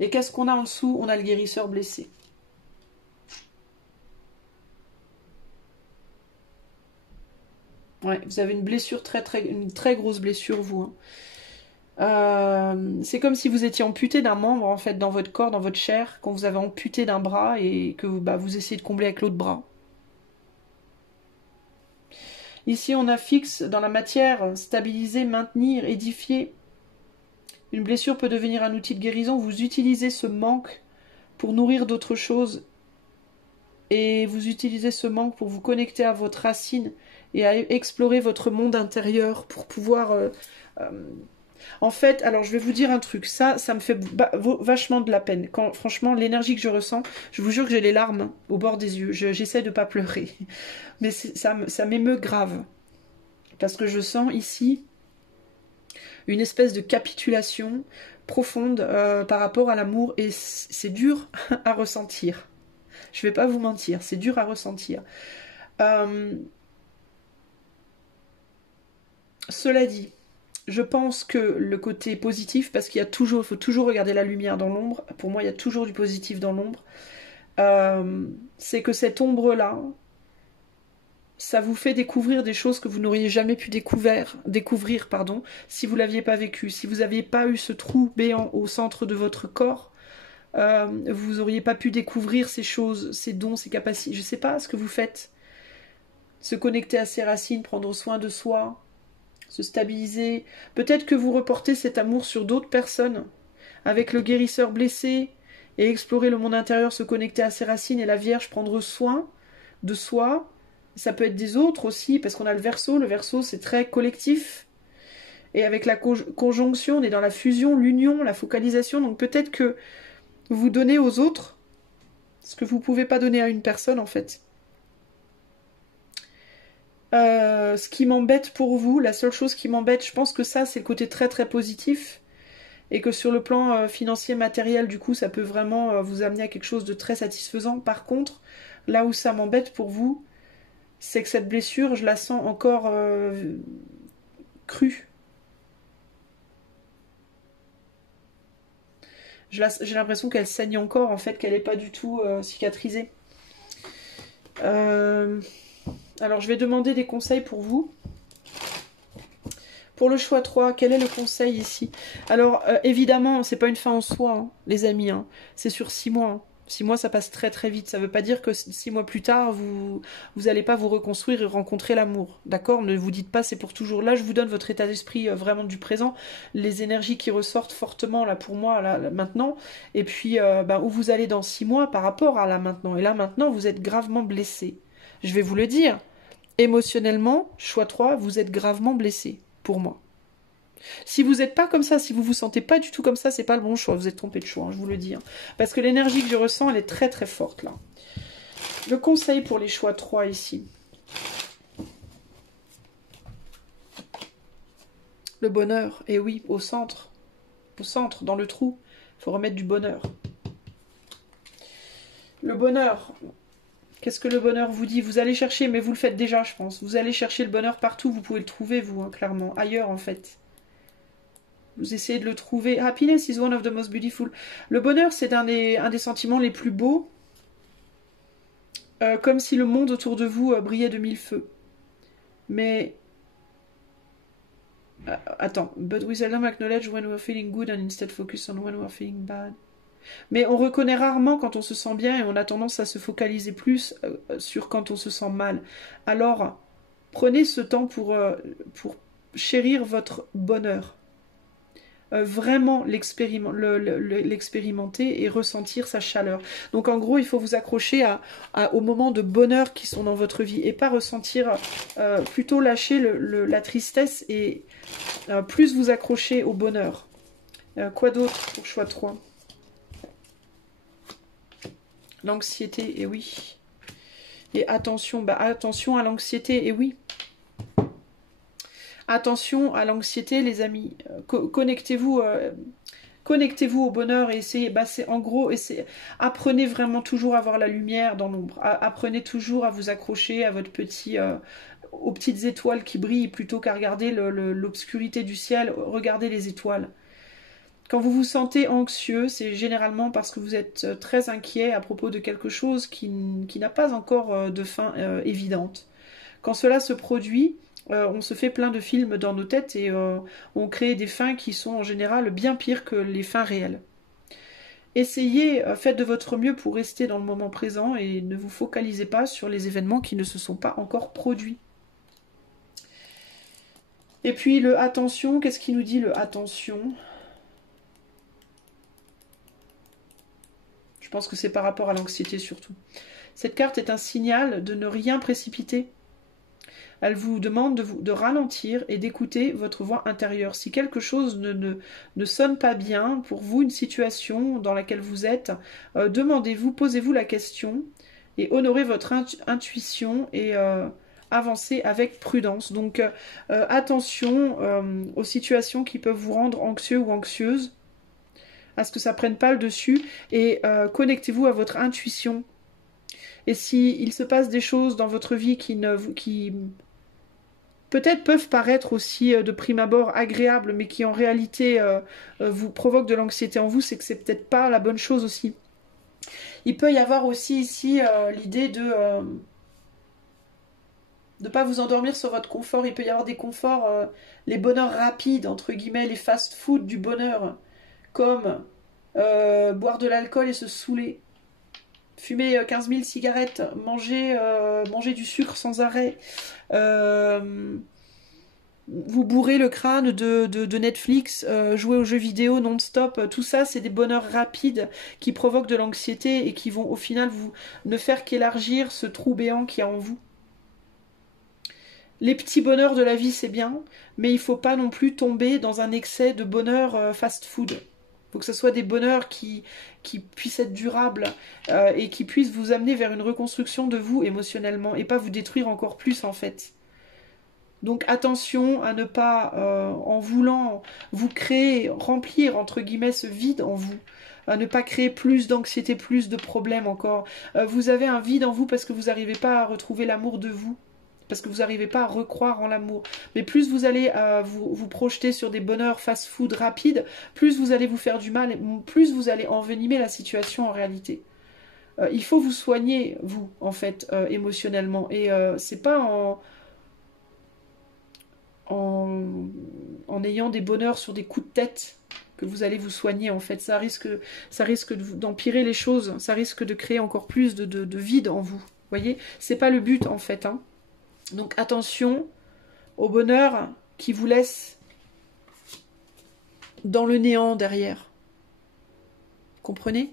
Et qu'est-ce qu'on a en dessous? On a le guérisseur blessé. Ouais, vous avez une blessure une très grosse blessure vous. Hein. C'est comme si vous étiez amputé d'un membre en fait dans votre corps, dans votre chair, quand vous avez amputé d'un bras et que vous essayez de combler avec l'autre bras. Ici, on a fixe dans la matière, stabiliser, maintenir, édifier. Une blessure peut devenir un outil de guérison. Vous utilisez ce manque pour nourrir d'autres choses. Et vous utilisez ce manque pour vous connecter à votre racine et à explorer votre monde intérieur pour pouvoir... En fait, alors je vais vous dire un truc. Ça me fait vachement de la peine. Quand, franchement, l'énergie que je ressens, je vous jure que j'ai les larmes au bord des yeux. J'essaie de pas pleurer. Mais ça m'émeut grave. Parce que je sens ici une espèce de capitulation profonde par rapport à l'amour. Et c'est dur à ressentir. Je vais pas vous mentir, c'est dur à ressentir. Cela dit, je pense que le côté positif, parce qu'il faut toujours regarder la lumière dans l'ombre. Pour moi, il y a toujours du positif dans l'ombre. C'est que cette ombre-là, ça vous fait découvrir des choses que vous n'auriez jamais pu découvrir, si vous l'aviez pas vécu. Si vous n'aviez pas eu ce trou béant au centre de votre corps, vous n'auriez pas pu découvrir ces choses, ces dons, ces capacités. Je ne sais pas ce que vous faites. Se connecter à ses racines, prendre soin de soi, se stabiliser. Peut-être que vous reportez cet amour sur d'autres personnes, avec le guérisseur blessé, et explorer le monde intérieur, se connecter à ses racines, et la Vierge, prendre soin de soi. Ça peut être des autres aussi, parce qu'on a le Verseau c'est très collectif. Et avec la conjonction, on est dans la fusion, l'union, la focalisation, donc peut-être que vous donnez aux autres ce que vous ne pouvez pas donner à une personne en fait. Ce qui m'embête pour vous, la seule chose qui m'embête, je pense que ça c'est le côté très très positif et que sur le plan financier matériel du coup ça peut vraiment vous amener à quelque chose de très satisfaisant. Par contre, là où ça m'embête pour vous, c'est que cette blessure, je la sens encore crue. J'ai l'impression qu'elle saigne encore, en fait, qu'elle n'est pas du tout cicatrisée. Alors, je vais demander des conseils pour vous Pour le choix 3, quel est le conseil ici? Alors, évidemment, c'est pas une fin en soi, hein, les amis. Hein. C'est sur 6 mois. Hein. 6 mois, ça passe très très vite. Ça veut pas dire que 6 mois plus tard, vous allez pas vous reconstruire et rencontrer l'amour. D'accord? Ne vous dites pas c'est pour toujours. Là, je vous donne votre état d'esprit vraiment du présent. Les énergies qui ressortent fortement là pour moi, là maintenant. Et puis, où vous allez dans 6 mois par rapport à là maintenant. Et là maintenant, vous êtes gravement blessé. Je vais vous le dire. Émotionnellement, choix 3, vous êtes gravement blessé. Pour moi. Si vous n'êtes pas comme ça, si vous vous sentez pas du tout comme ça, c'est pas le bon choix. Vous êtes trompé de choix, hein, je vous le dis. Hein. Parce que l'énergie que je ressens, elle est très très forte là. Le conseil pour les choix 3 ici. Le bonheur, et oui, au centre, dans le trou, il faut remettre du bonheur. Le bonheur, qu'est-ce que le bonheur vous dit? Vous allez chercher, mais vous le faites déjà, je pense. Vous allez chercher le bonheur partout, vous pouvez le trouver, vous, hein, clairement. Ailleurs, en fait. Vous essayez de le trouver. Happiness is one of the most beautiful. Le bonheur, c'est un des sentiments les plus beaux. Comme si le monde autour de vous brillait de mille feux. Mais... attends. But we seldom acknowledge when we're feeling good and instead focus on when we're feeling bad. Mais on reconnaît rarement quand on se sent bien et on a tendance à se focaliser plus sur quand on se sent mal. Alors, prenez ce temps pour chérir votre bonheur. Vraiment l'expérimenter et ressentir sa chaleur. Donc en gros, il faut vous accrocher aux moments de bonheur qui sont dans votre vie et pas ressentir, plutôt lâcher la tristesse et plus vous accrocher au bonheur. Quoi d'autre pour choix 3? L'anxiété, et oui. Et attention, attention à l'anxiété, et oui. Attention à l'anxiété, les amis. Connectez-vous au bonheur et essayez. C'est en gros, apprenez vraiment toujours à voir la lumière dans l'ombre. Apprenez toujours à vous accrocher à votre aux petites étoiles qui brillent plutôt qu'à regarder l'obscurité du ciel. Regardez les étoiles. Quand vous vous sentez anxieux, c'est généralement parce que vous êtes très inquiet à propos de quelque chose qui n'a pas encore de fin évidente. Quand cela se produit, on se fait plein de films dans nos têtes et on crée des fins qui sont en général bien pires que les fins réelles. Essayez, faites de votre mieux pour rester dans le moment présent et ne vous focalisez pas sur les événements qui ne se sont pas encore produits. Et puis le attention, qu'est-ce qu'il nous dit le attention? Je pense que c'est par rapport à l'anxiété surtout. Cette carte est un signal de ne rien précipiter. Elle vous demande de ralentir et d'écouter votre voix intérieure. Si quelque chose ne sonne pas bien pour vous, une situation dans laquelle vous êtes, demandez-vous, posez-vous la question et honorez votre intuition et avancez avec prudence. Donc attention aux situations qui peuvent vous rendre anxieux ou anxieuse, à ce que ça prenne pas le dessus et connectez-vous à votre intuition. Et s'il se passe des choses dans votre vie qui peut-être peuvent paraître aussi de prime abord agréables, mais qui en réalité vous provoquent de l'anxiété en vous, c'est que c'est peut-être pas la bonne chose aussi. Il peut y avoir aussi ici l'idée de ne pas vous endormir sur votre confort. Il peut y avoir des conforts, les bonheurs rapides, entre guillemets, les fast-food du bonheur, comme boire de l'alcool et se saouler. Fumer 15 000 cigarettes, manger du sucre sans arrêt, vous bourrer le crâne de Netflix, jouer aux jeux vidéo non-stop, tout ça c'est des bonheurs rapides qui provoquent de l'anxiété et qui vont au final ne faire qu'élargir ce trou béant qu'il y a en vous. Les petits bonheurs de la vie c'est bien, mais il ne faut pas non plus tomber dans un excès de bonheur fast-food. Il faut que ce soit des bonheurs qui puissent être durables et qui puissent vous amener vers une reconstruction de vous émotionnellement et pas vous détruire encore plus en fait. Donc attention à ne pas, en voulant vous créer, remplir entre guillemets ce vide en vous, à ne pas créer plus d'anxiété, plus de problèmes encore. Vous avez un vide en vous parce que vous n'arrivez pas à retrouver l'amour de vous. Parce que vous n'arrivez pas à recroire en l'amour. Mais plus vous allez vous projeter sur des bonheurs fast-food rapides, plus vous allez vous faire du mal, plus vous allez envenimer la situation en réalité. Il faut vous soigner, vous, en fait, émotionnellement. Et c'est pas en ayant des bonheurs sur des coups de tête que vous allez vous soigner, en fait. Ça risque d'empirer les choses, ça risque de créer encore plus de vide en vous. Vous voyez, c'est pas le but, en fait. Hein. Donc attention au bonheur qui vous laisse dans le néant derrière. Comprenez?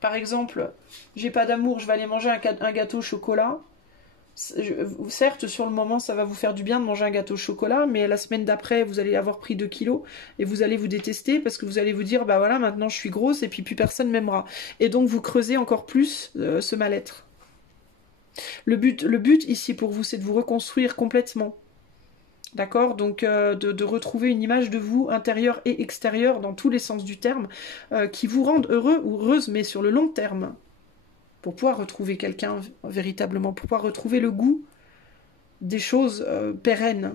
Par exemple, j'ai pas d'amour, je vais aller manger un gâteau au chocolat. Certes, sur le moment, ça va vous faire du bien de manger un gâteau au chocolat, mais la semaine d'après, vous allez avoir pris 2 kilos et vous allez vous détester parce que vous allez vous dire, bah voilà, maintenant je suis grosse et puis plus personne m'aimera. Et donc vous creusez encore plus ce mal-être. Le but ici pour vous, c'est de vous reconstruire complètement. D'accord? Donc de retrouver une image de vous, intérieure et extérieure, dans tous les sens du terme, qui vous rende heureux ou heureuse, mais sur le long terme. Pour pouvoir retrouver quelqu'un véritablement, pour pouvoir retrouver le goût des choses pérennes.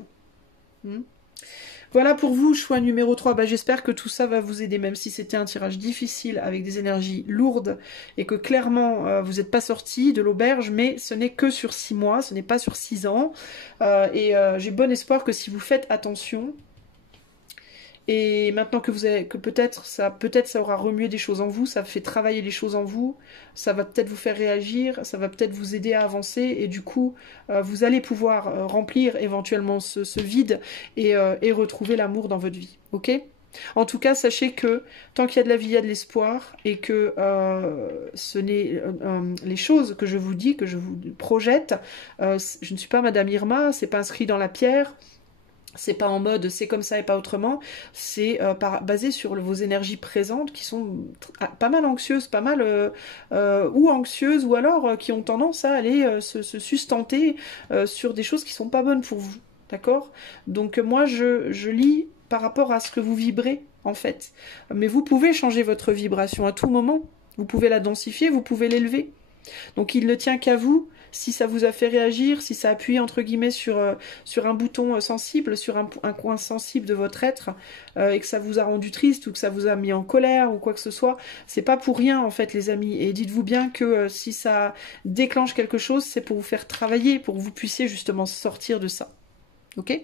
Voilà pour vous, choix numéro 3. Bah, j'espère que tout ça va vous aider, même si c'était un tirage difficile avec des énergies lourdes et que clairement vous n'êtes pas sorti de l'auberge, mais ce n'est que sur 6 mois, ce n'est pas sur 6 ans. J'ai bon espoir que si vous faites attention, et maintenant que peut-être ça aura remué des choses en vous, ça fait travailler les choses en vous, ça va peut-être vous faire réagir, ça va peut-être vous aider à avancer, et du coup, vous allez pouvoir remplir éventuellement ce vide et retrouver l'amour dans votre vie, ok? En tout cas, sachez que tant qu'il y a de la vie, il y a de l'espoir, et que les choses que je vous dis, que je vous projette, je ne suis pas Madame Irma, c'est pas inscrit dans la pierre. C'est pas en mode c'est comme ça et pas autrement, c'est basé sur vos énergies présentes qui sont pas mal anxieuses, pas mal ou anxieuses, ou alors qui ont tendance à aller se sustenter sur des choses qui sont pas bonnes pour vous, d'accord? Donc moi je lis par rapport à ce que vous vibrez en fait, mais vous pouvez changer votre vibration à tout moment, vous pouvez la densifier, vous pouvez l'élever, donc il ne tient qu'à vous. Si ça vous a fait réagir, si ça appuie entre guillemets sur un bouton sensible, sur un coin sensible de votre être, et que ça vous a rendu triste ou que ça vous a mis en colère ou quoi que ce soit, c'est pas pour rien en fait les amis. Et dites-vous bien que si ça déclenche quelque chose, c'est pour vous faire travailler, pour que vous puissiez justement sortir de ça. Ok ?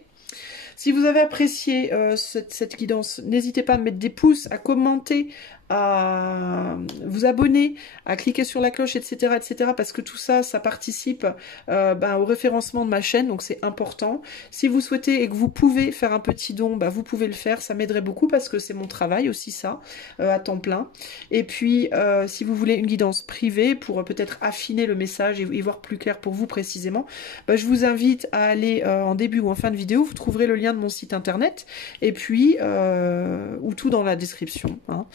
Si vous avez apprécié cette guidance, n'hésitez pas à mettre des pouces, à commenter, à vous abonner, à cliquer sur la cloche, etc., etc., parce que tout ça, ça participe au référencement de ma chaîne, donc c'est important. Si vous souhaitez et que vous pouvez faire un petit don, vous pouvez le faire, ça m'aiderait beaucoup parce que c'est mon travail aussi ça, à temps plein. Et puis, si vous voulez une guidance privée pour peut-être affiner le message et y voir plus clair pour vous précisément, je vous invite à aller en début ou en fin de vidéo, vous trouverez le lien de mon site internet, et puis, ou tout dans la description, hein.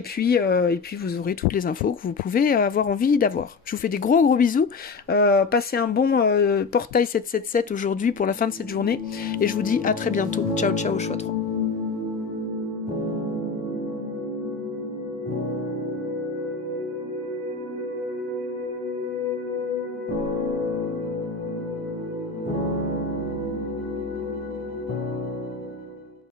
Et puis vous aurez toutes les infos que vous pouvez avoir envie d'avoir. Je vous fais des gros bisous. Passez un bon portail 777 aujourd'hui pour la fin de cette journée. Et je vous dis à très bientôt. Ciao, ciao, choix 3.